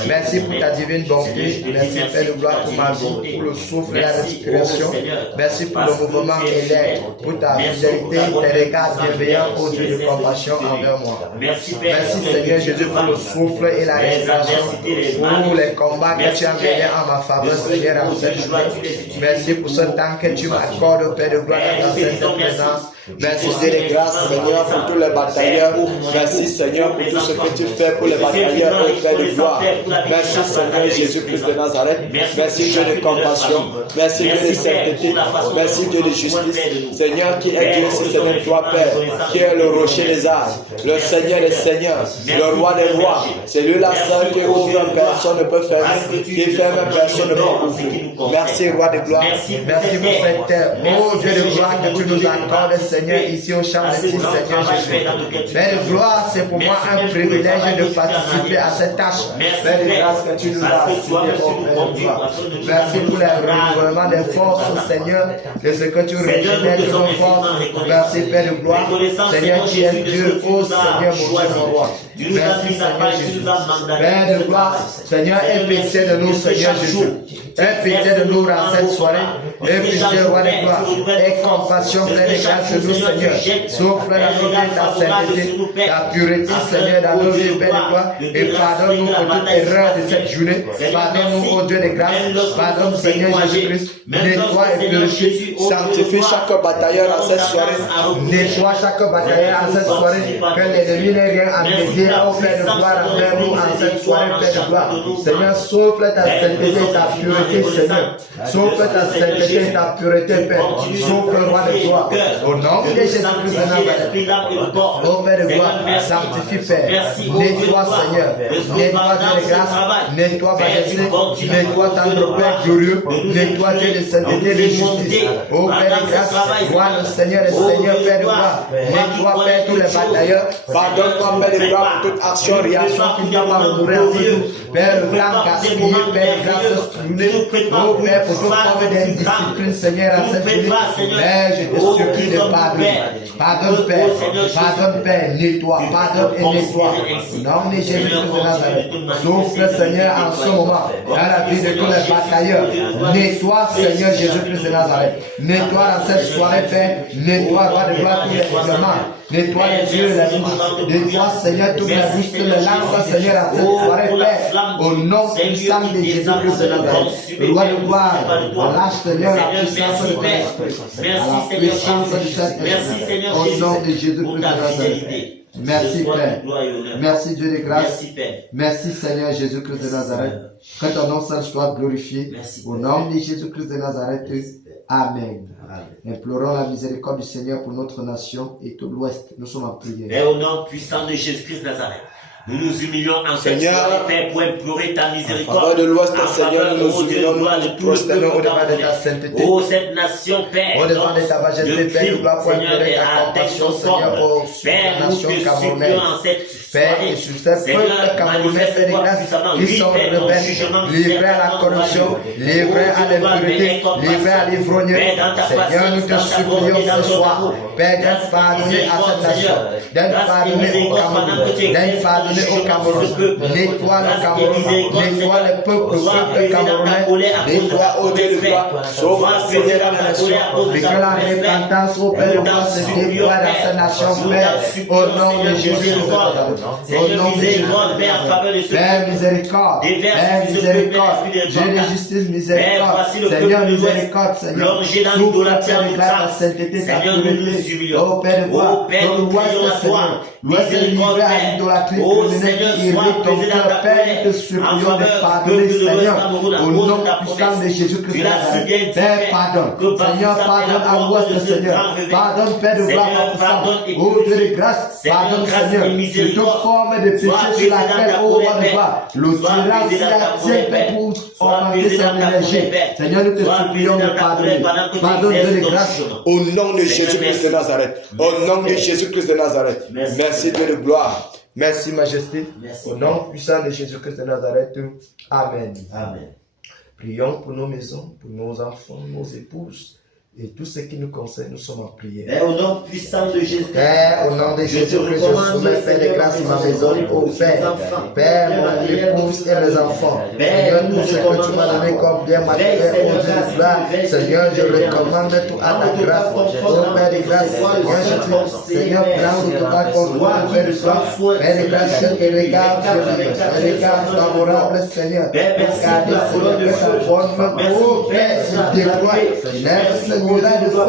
Merci pour ta divine bonté. Merci Père de gloire pour ma vie, pour le souffle et la respiration. Merci pour le mouvement et l'air, pour ta fidélité, tes regards bienveillants, ô Dieu de compassion envers moi. Merci Seigneur Jésus pour le souffle et la respiration, pour les combats que tu as menés en ma faveur, Seigneur, en cette journée. Merci pour ce temps que tu m'accordes, Père de gloire, dans cette présence. Merci Dieu de grâce, Seigneur, pour tous les batailleurs. Merci Seigneur pour tout ce que tu fais pour les batailleurs, ô Père de gloire. Merci Seigneur Jésus-Christ de Nazareth. Merci Dieu de compassion. Merci Dieu de sainteté. Merci Dieu de justice. Seigneur qui est Dieu, c'est Seigneur toi, Père, qui est le rocher des âges, le Seigneur des seigneurs, le roi des rois. C'est lui-là seul qui ouvre, personne ne peut fermer, qui ferme, personne ne peut ouvrir. Merci roi de gloire. Merci pour cette terre. Oh Dieu de gloire que tu nous accordes, Seigneur, ici au champ de Seigneur Jésus. Père de gloire, c'est pour moi un privilège de participer à cette tâche. Père de grâce que tu nous as assigné, oh Père de gloire. Merci pour le renouvellement des forces, Seigneur, de ce que tu régénères de nos forces. Merci Père de gloire. Seigneur, tu es Dieu, oh Seigneur, mon Dieu, mon roi. Merci Seigneur Jésus. Père de gloire, Seigneur, aie pitié de nous, Seigneur Jésus. Aie pitié de nous dans cette soirée. Aie pitié, roi de gloire. Aie compassion, pleine de grâce de nous, Seigneur. Souffle dans nos vies ta sainteté, ta pureté, Seigneur, dans nos vies, Père de gloire. Et pardonne-nous pour toute erreur de cette journée. Pardonne-nous, ô Dieu de grâce. Pardonne, Seigneur Jésus-Christ. Nettoie et purifie. Sanctifie chaque batailleur en cette soirée. Nettoie chaque batailleur en cette soirée. Que l'ennemi n'ait rien à médier, ô Père de gloire, envers nous en cette soirée, Père de gloire. Seigneur, souffle ta sainteté et ta pureté, Seigneur. Souffle ta sainteté et ta pureté, Père. Souffle, roi de gloire. Au nom de Jésus-Christ de Nazareth. Ô Père de gloire, sanctifie, Père. Nettoie, Seigneur. Nettoie, Dieu de grâce. Nettoie, majesté. Nettoie, tendre Père glorieux. Nettoie, Dieu de sainteté et de justice. Ô Père de grâce, vois le Seigneur, Père de gloire. Nettoie, Père, tous les batailleurs. Pardonne-moi, Père de gloire, pour toute action, réaction qui t'a malheureux en nous. Père, le temps gaspillé, Père de grâce, tourné. Ô Père, pour toute forme d'indiscipline, Seigneur, en cette journée. Père, je te supplie de pardonner. Pardonne, Père. Pardonne, Père. Nettoie. Pardonne et nettoie. Au nom de Jésus-Christ de Nazareth. Souffle, Seigneur, en ce moment, dans la vie de tous les batailleurs. Nettoie, Seigneur Jésus-Christ de Nazareth. Nettoie dans cette soirée, Père. Nettoie, roi de gloire, tous les éléments. Nettoie les yeux, les bouches. Nettoie, Seigneur, toutes les bouches, toutes les langues, Seigneur, à cette soirée, Père. Au nom puissant de Jésus-Christ de Nazareth. Le roi de gloire, relâche, Seigneur, la puissance de ton esprit. À la puissance de cet esprit. Au nom de Jésus-Christ de Nazareth. Merci, Père. Merci, Dieu de grâce. Merci, Seigneur Jésus-Christ de Nazareth. Que ton nom seul soit glorifié. Au nom de Jésus-Christ de Nazareth. Amen. Implorons la miséricorde du Seigneur pour notre nation et tout l'Ouest. Nous sommes en prière. Et au nom puissant de Jésus-Christ de Nazareth. Nous nous humilions en cette soirée, Père, pour implorer ta miséricorde. En faveur de l'Ouest, Seigneur, nous nous humilions, nous nous prosternons au-devant de ta sainteté. Oh, cette nation, Père, au-devant de ta majesté, Père, nous dois implorer ta compassion, Seigneur, sur la nation camerounaise. Père, et sur ces peuples camerounais, Père de grâce, qui sont rebelles, livrés à la corruption, livrés à l'impureté, livrés à l'ivrognerie. Seigneur, nous te supplions ce soir, Père, d'aide pardonner à cette nation, d'aide pardonner au Cameroun, d'aide pardonner au Cameroun, nettoie le Cameroun, nettoie le peuple camerounais, nettoie au Dieu de gloire, sauve Seigneur la nation, et que la repentance au Père de gloire se déploie dans cette nation, Père, au nom de Jésus. Au nom de Jésus. Père miséricorde, Père miséricorde, Dieu de justice miséricorde, Seigneur miséricorde, Seigneur, souffle Père de grâce, ta sainteté, ta pureté, ô Père de gloire, ton l'Ouest, Seigneur, l'Ouest est livré à l'idolâtrie criminelle qui irrite ton cœur, Père, nous te supplions de pardonner, Seigneur, au nom puissant de Jésus-Christ de Nazareth. Père, pardonne, Seigneur, pardonne à l'Ouest, Seigneur, pardonne, Père de gloire, ô Dieu de grâce, pardonne, Seigneur, sur toute forme de péché sur laquelle, ô roi de gloire, le tyran s'y attient, Père, pour augmenter son énergie. Seigneur, nous te supplions de pardonner. Pardonne, Dieu de grâce, au nom de Jésus-Christ de Nazareth. Au nom de Jésus-Christ de Nazareth. Merci, Dieu de gloire. Merci, Majesté. Merci, Au nom puissant de Jésus-Christ de Nazareth. Amen. Amen. Prions pour nos maisons, pour nos enfants, nos épouses. Et tout ce qui nous concerne, nous sommes en prière. Père, au nom puissant de Jésus. Père, au nom de Jésus, que je soumets, Père de grâce, ma maison, au Père. Père, mon épouse et mes enfants. Seigneur, tout ce que tu m'as donné comme bien matériel, au Dieu de gloire. Seigneur, je recommande tout à ta grâce. Oh Père de grâce, Seigneur, je te Seigneur, prends tout à contrôle, Père de gloire. Père de grâce, je te regarde, je regarde favorable, Seigneur. Regardez, Seigneur, que ta bonne main, oh Père, se déploie. Seigneur, miracle de feu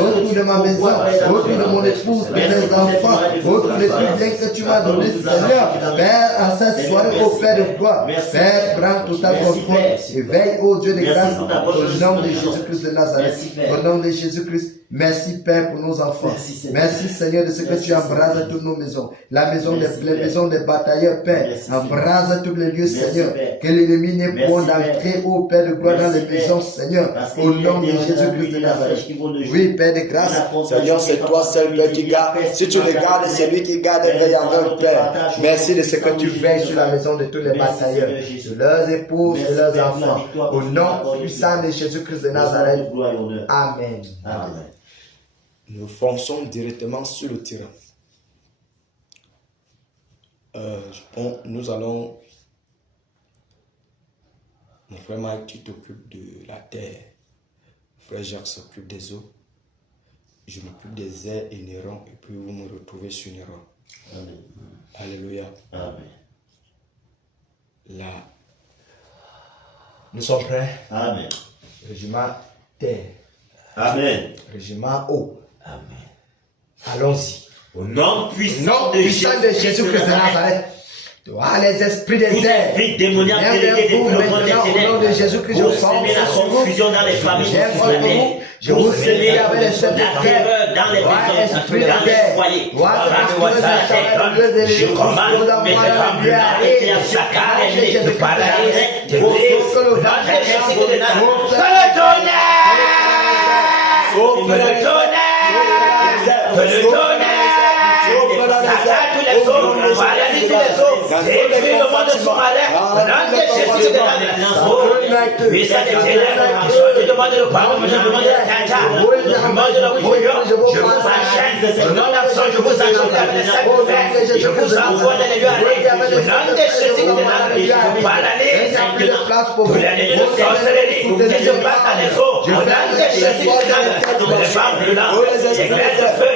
autour de ma maison, autour de mon épouse, de mes enfants, autour de tout bien que tu m'as donné, Seigneur. Père, à cette soirée, au Père de gloire, Père, prends tout à contrôle et veille, au Dieu de grâce, au nom de Jésus-Christ de Nazareth, au nom de Jésus-Christ. Merci Père pour nos enfants. Merci Seigneur de ce que tu embrases toutes nos maisons. La maison les maisons des batailleurs, Père. Embrase tous les lieux, Seigneur. Que l'ennemi n'ait point d'entrer, ô Père de gloire, dans les maisons, Seigneur. Au nom de Jésus-Christ de Nazareth. Oui, Père de grâce. Seigneur, c'est toi seul, Père, qui garde. Si tu le gardes, c'est lui qui garde veille en eux, Père. Merci de ce que tu veilles sur la maison de tous les batailleurs, sur leurs épouses et leurs enfants. Au nom puissant de Jésus-Christ de Nazareth. Amen. Amen. Nous fonçons directement sur le terrain. Nous allons... Mon frère Mike, tu t'occupes de la terre. Mon frère Jacques s'occupe des eaux. Je m'occupe des airs et Néron. Et puis vous me retrouvez sur Néron. Amen. Alléluia. Amen. Là, nous sommes prêts. Amen. Régiment terre. Amen. Régiment eau. Amen. Allons-y. Au nom puissant de Jésus-Christ de Nazareth. Ah, les esprits des airs. Esprit démoniaque délégué des maintenant, au nom de Jésus-Christ, je forme la confusion dans les familles. Je vous saisis avec les chefs de terreur dans les maisons, dans les foyers. Je commande mes femmes de l'arrêter à chaque de paralyser, de brûler,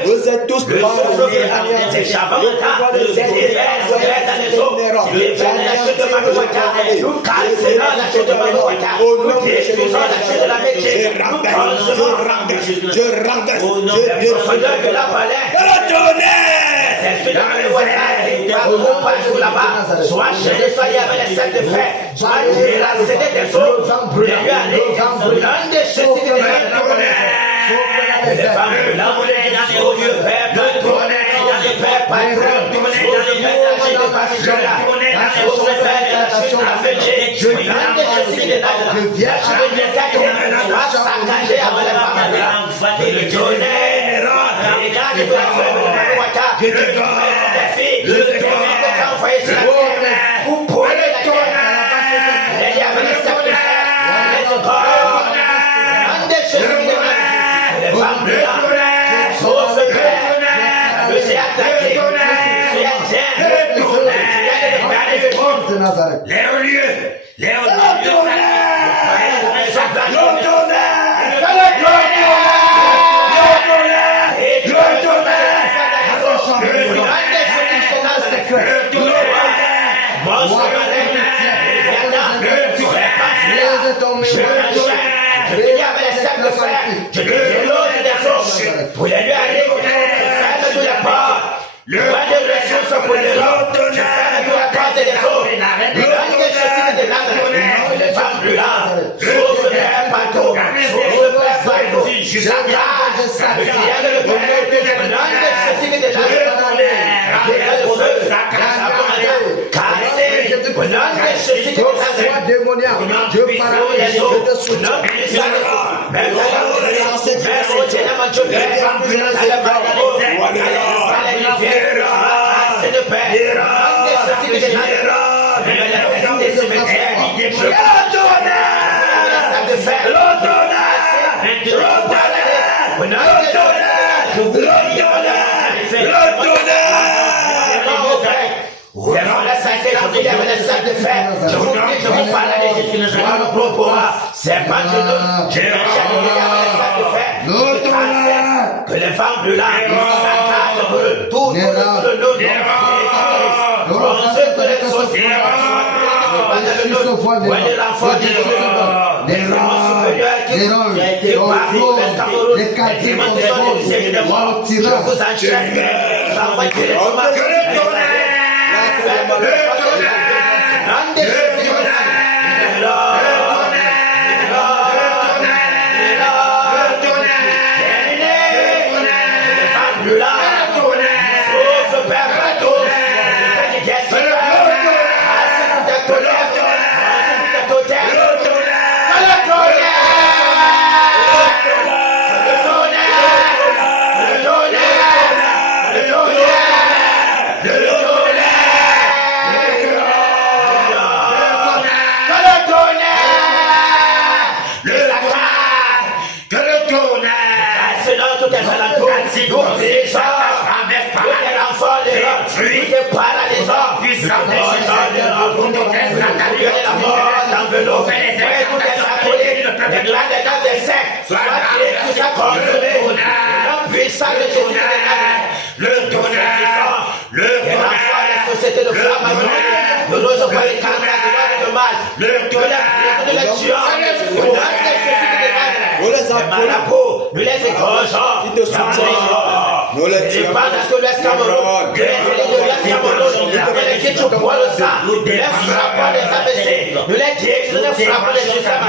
vous êtes tous soit chez soyez avec les sept de fer, soit la cédé des eaux, brûlez les femmes de l'envolée dans les hauts lieux, Père, de tourner dans les pères, patron, tourner dans les ménagers de Pachela, dans les hauts pères de la chute affectée, je viens de ceci de là, je viens de mes quatre, soit saccagé avant les femmes de l'enfant, et le tonnerre, les gars de la femme de la Wata, des filles, des filles de l'envoyer sur la terre, vous prenez la terre, et il y avait les sept de fer, les corps, un des chefs de la les femmes de la sauce de je suis attaqué, je suis atteint, de Nazareth. je te délose des eaux pour les lui aller faire de la part. Le roi de ressources pour les autres, je fais de la part des eaux. Le roi de ceci de l'âme, les femmes de l'âme, source de bateau, source de bateau, j'attaque, je viens de le père, le nom de ceci de l'âme, le feu, cassé, le nom de ceci de l'âme, Démoniaque, je paralyse, je te soutiens. Père, C'est pas que les femmes de l'âme s'accordent pour eux. Tout le nom de que les sociétés l'enfant de les rangs supérieurs qui parlent des quartiers je vous enchaîne. Nous les égorgeons, nous les tirons parce que l'Est Cameroun, nous les frappons le sang, nous les frappons des ABC, nous les frappons des systèmes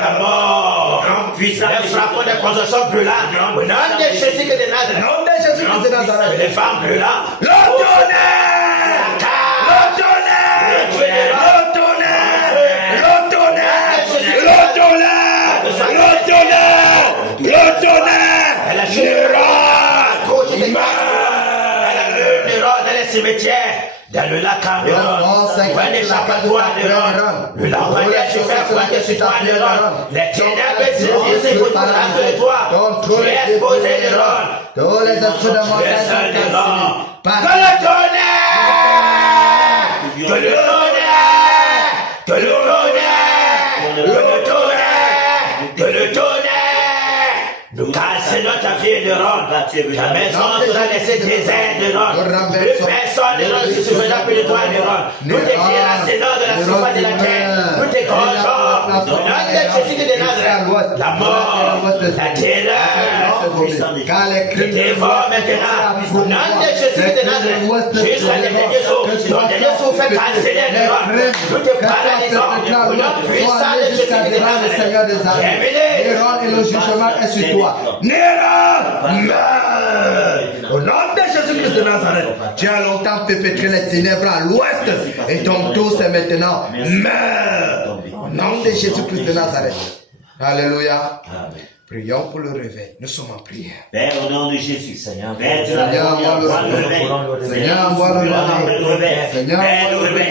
la mort, les frappons des constructions brûlantes, au nom de Jésus que de Nazareth, les femmes brûlantes, le dans les cimetières, dans le lac Cameroun, l'échappatoire de Ron, le lampadaire se fait pointer sur toi de Ron, les ténèbres se pour toi, tu es exposé de Ron, tous les esprits de mort, tu es seul de Ron, que le tonnerre, que le tonnerre, que le tonnerre, que le tonnerre, que le tonnerre. Nous cassons notre vie de Ron. Ta maison sera laissée désert de Ron. Plus personne de Ron ne se fera plus de toi de Ron. Nous te déracinons de la surface de la terre. Nous te gorgeons. Au nom de Jésus de Nazareth, la mort, la terreur, te dévore maintenant. Au nom de Jésus de Nazareth, jusqu'à tes derniers jours, ton dernier souffle fait canceller de Ron. Nous te paralysons. Au nom puissant de Jésus de Nazareth, terminé. Et le jugement est sur toi. Au nom de Jésus-Christ de Nazareth, tu as longtemps perpétré les ténèbres à l'ouest et ton tour c'est maintenant meurs. Au nom de Jésus-Christ de Nazareth. Alléluia. Prions pour le réveil. Nous sommes en prière. Père, au nom de Jésus, Seigneur, Seigneur, envoie le réveil. Seigneur, envoie le réveil. Seigneur, envoie le réveil. Seigneur, le réveil.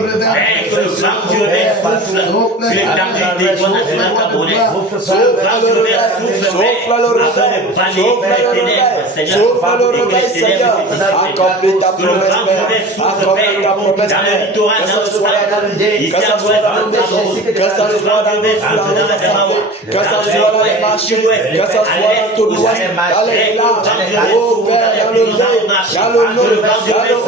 Père, que le flamme du réveil souffle sur l'étendue des voies nationales camerounaises. Que le flamme du réveil souffle, Père, afin de bannir les ténèbres, Seigneur, et que les ténèbres accomplis ta que le flamme du réveil souffle, Père, dans le littoral, dans le centre, ici à l'ouest, dans le Cameroun, que le flamme du réveil souffle dans la Samawa. Que ça soit dans les marchés, que ça soit tout l'ouest, dans les plats, au Père, dans le nord, dans le nord, dans le plateau, dans le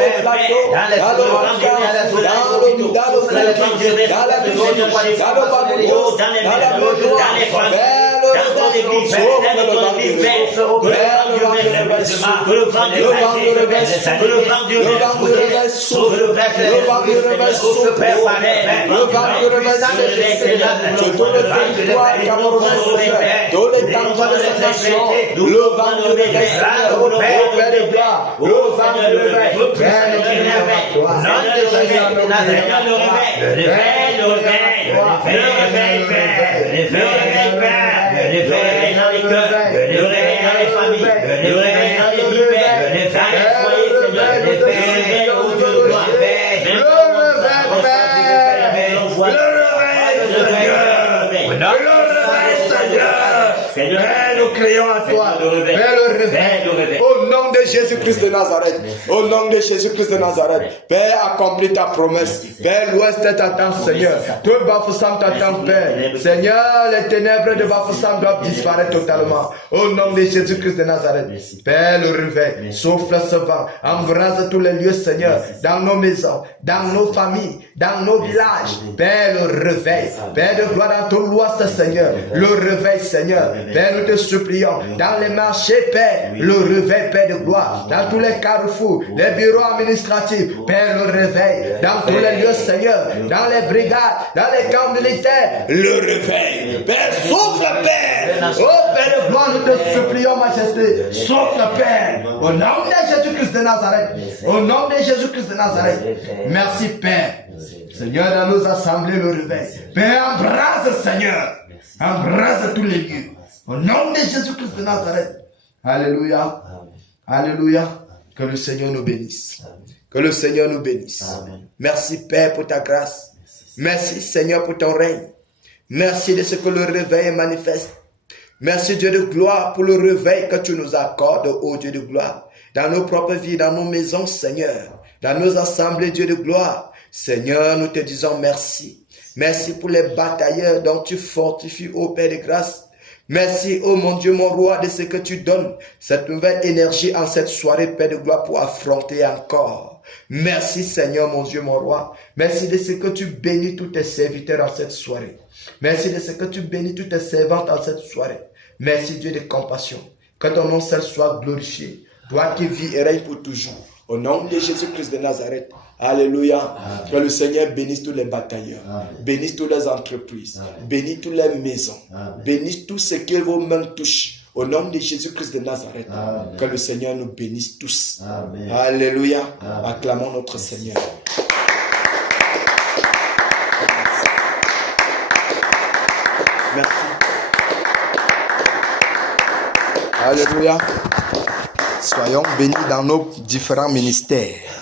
Seigneur. Père, nous crions à toi. Père, le réveil. Au nom de Jésus-Christ de Nazareth. Au nom de Jésus-Christ de Nazareth. Père, accomplis ta promesse. Père, l'ouest t'attend, Seigneur. Tout Bafoussam t'attend, Père. Seigneur, les ténèbres de Bafoussam doivent disparaître totalement. Au nom de Jésus-Christ de Nazareth. Père, le réveil. Souffle ce vent. Embrase tous les lieux, Seigneur. Dans nos maisons, dans nos familles, dans nos villages. Père, le réveil. Père de gloire dans tout l'ouest, Seigneur. Le réveil, Seigneur. Père, nous te supplions. Dans les marchés, Père. Le réveil, Père de gloire. Dans tous les carrefours, les bureaux administratifs. Père, le réveil. Dans tous les lieux, Seigneur. Dans les brigades, dans les camps militaires. Le réveil. Père, souffle, Père. Oh, Père de gloire, nous te supplions, Majesté. Souffle, Père. Au nom de Jésus-Christ de Nazareth. Au nom de Jésus-Christ de Nazareth. Merci, Père. Seigneur, dans nos assemblées, le réveil. Père, embrasse, Seigneur. Embrasse tous les lieux. Au nom de Jésus-Christ de Nazareth. Alléluia. Alléluia. Que le Seigneur nous bénisse. Que le Seigneur nous bénisse. Merci, Père, pour ta grâce. Merci, Seigneur, pour ton règne. Merci de ce que le réveil manifeste. Merci, Dieu de gloire, pour le réveil que tu nous accordes, ô Dieu de gloire. Dans nos propres vies, dans nos maisons, Seigneur. Dans nos assemblées, Dieu de gloire. Seigneur, nous te disons merci. Merci pour les batailleurs dont tu fortifies, ô Père de grâce. Merci, ô mon Dieu, mon roi, de ce que tu donnes, cette nouvelle énergie en cette soirée, Père de gloire, pour affronter encore. Merci, Seigneur, mon Dieu, mon roi. Merci de ce que tu bénis tous tes serviteurs en cette soirée. Merci de ce que tu bénis toutes tes servantes en cette soirée. Merci, Dieu de compassion. Que ton nom seul soit glorifié. Toi qui vis et règnes pour toujours. Au nom de Jésus-Christ de Nazareth. Alléluia. Amen. Que le Seigneur bénisse tous les batailleurs. Amen. Bénisse toutes les entreprises. Amen. Bénisse toutes les maisons. Amen. Bénisse tout ce que vos mains touchent. Au nom de Jésus-Christ de Nazareth. Amen. Que le Seigneur nous bénisse tous. Amen. Alléluia. Amen. Acclamons notre Seigneur. Merci. Alléluia. Soyons bénis dans nos différents ministères.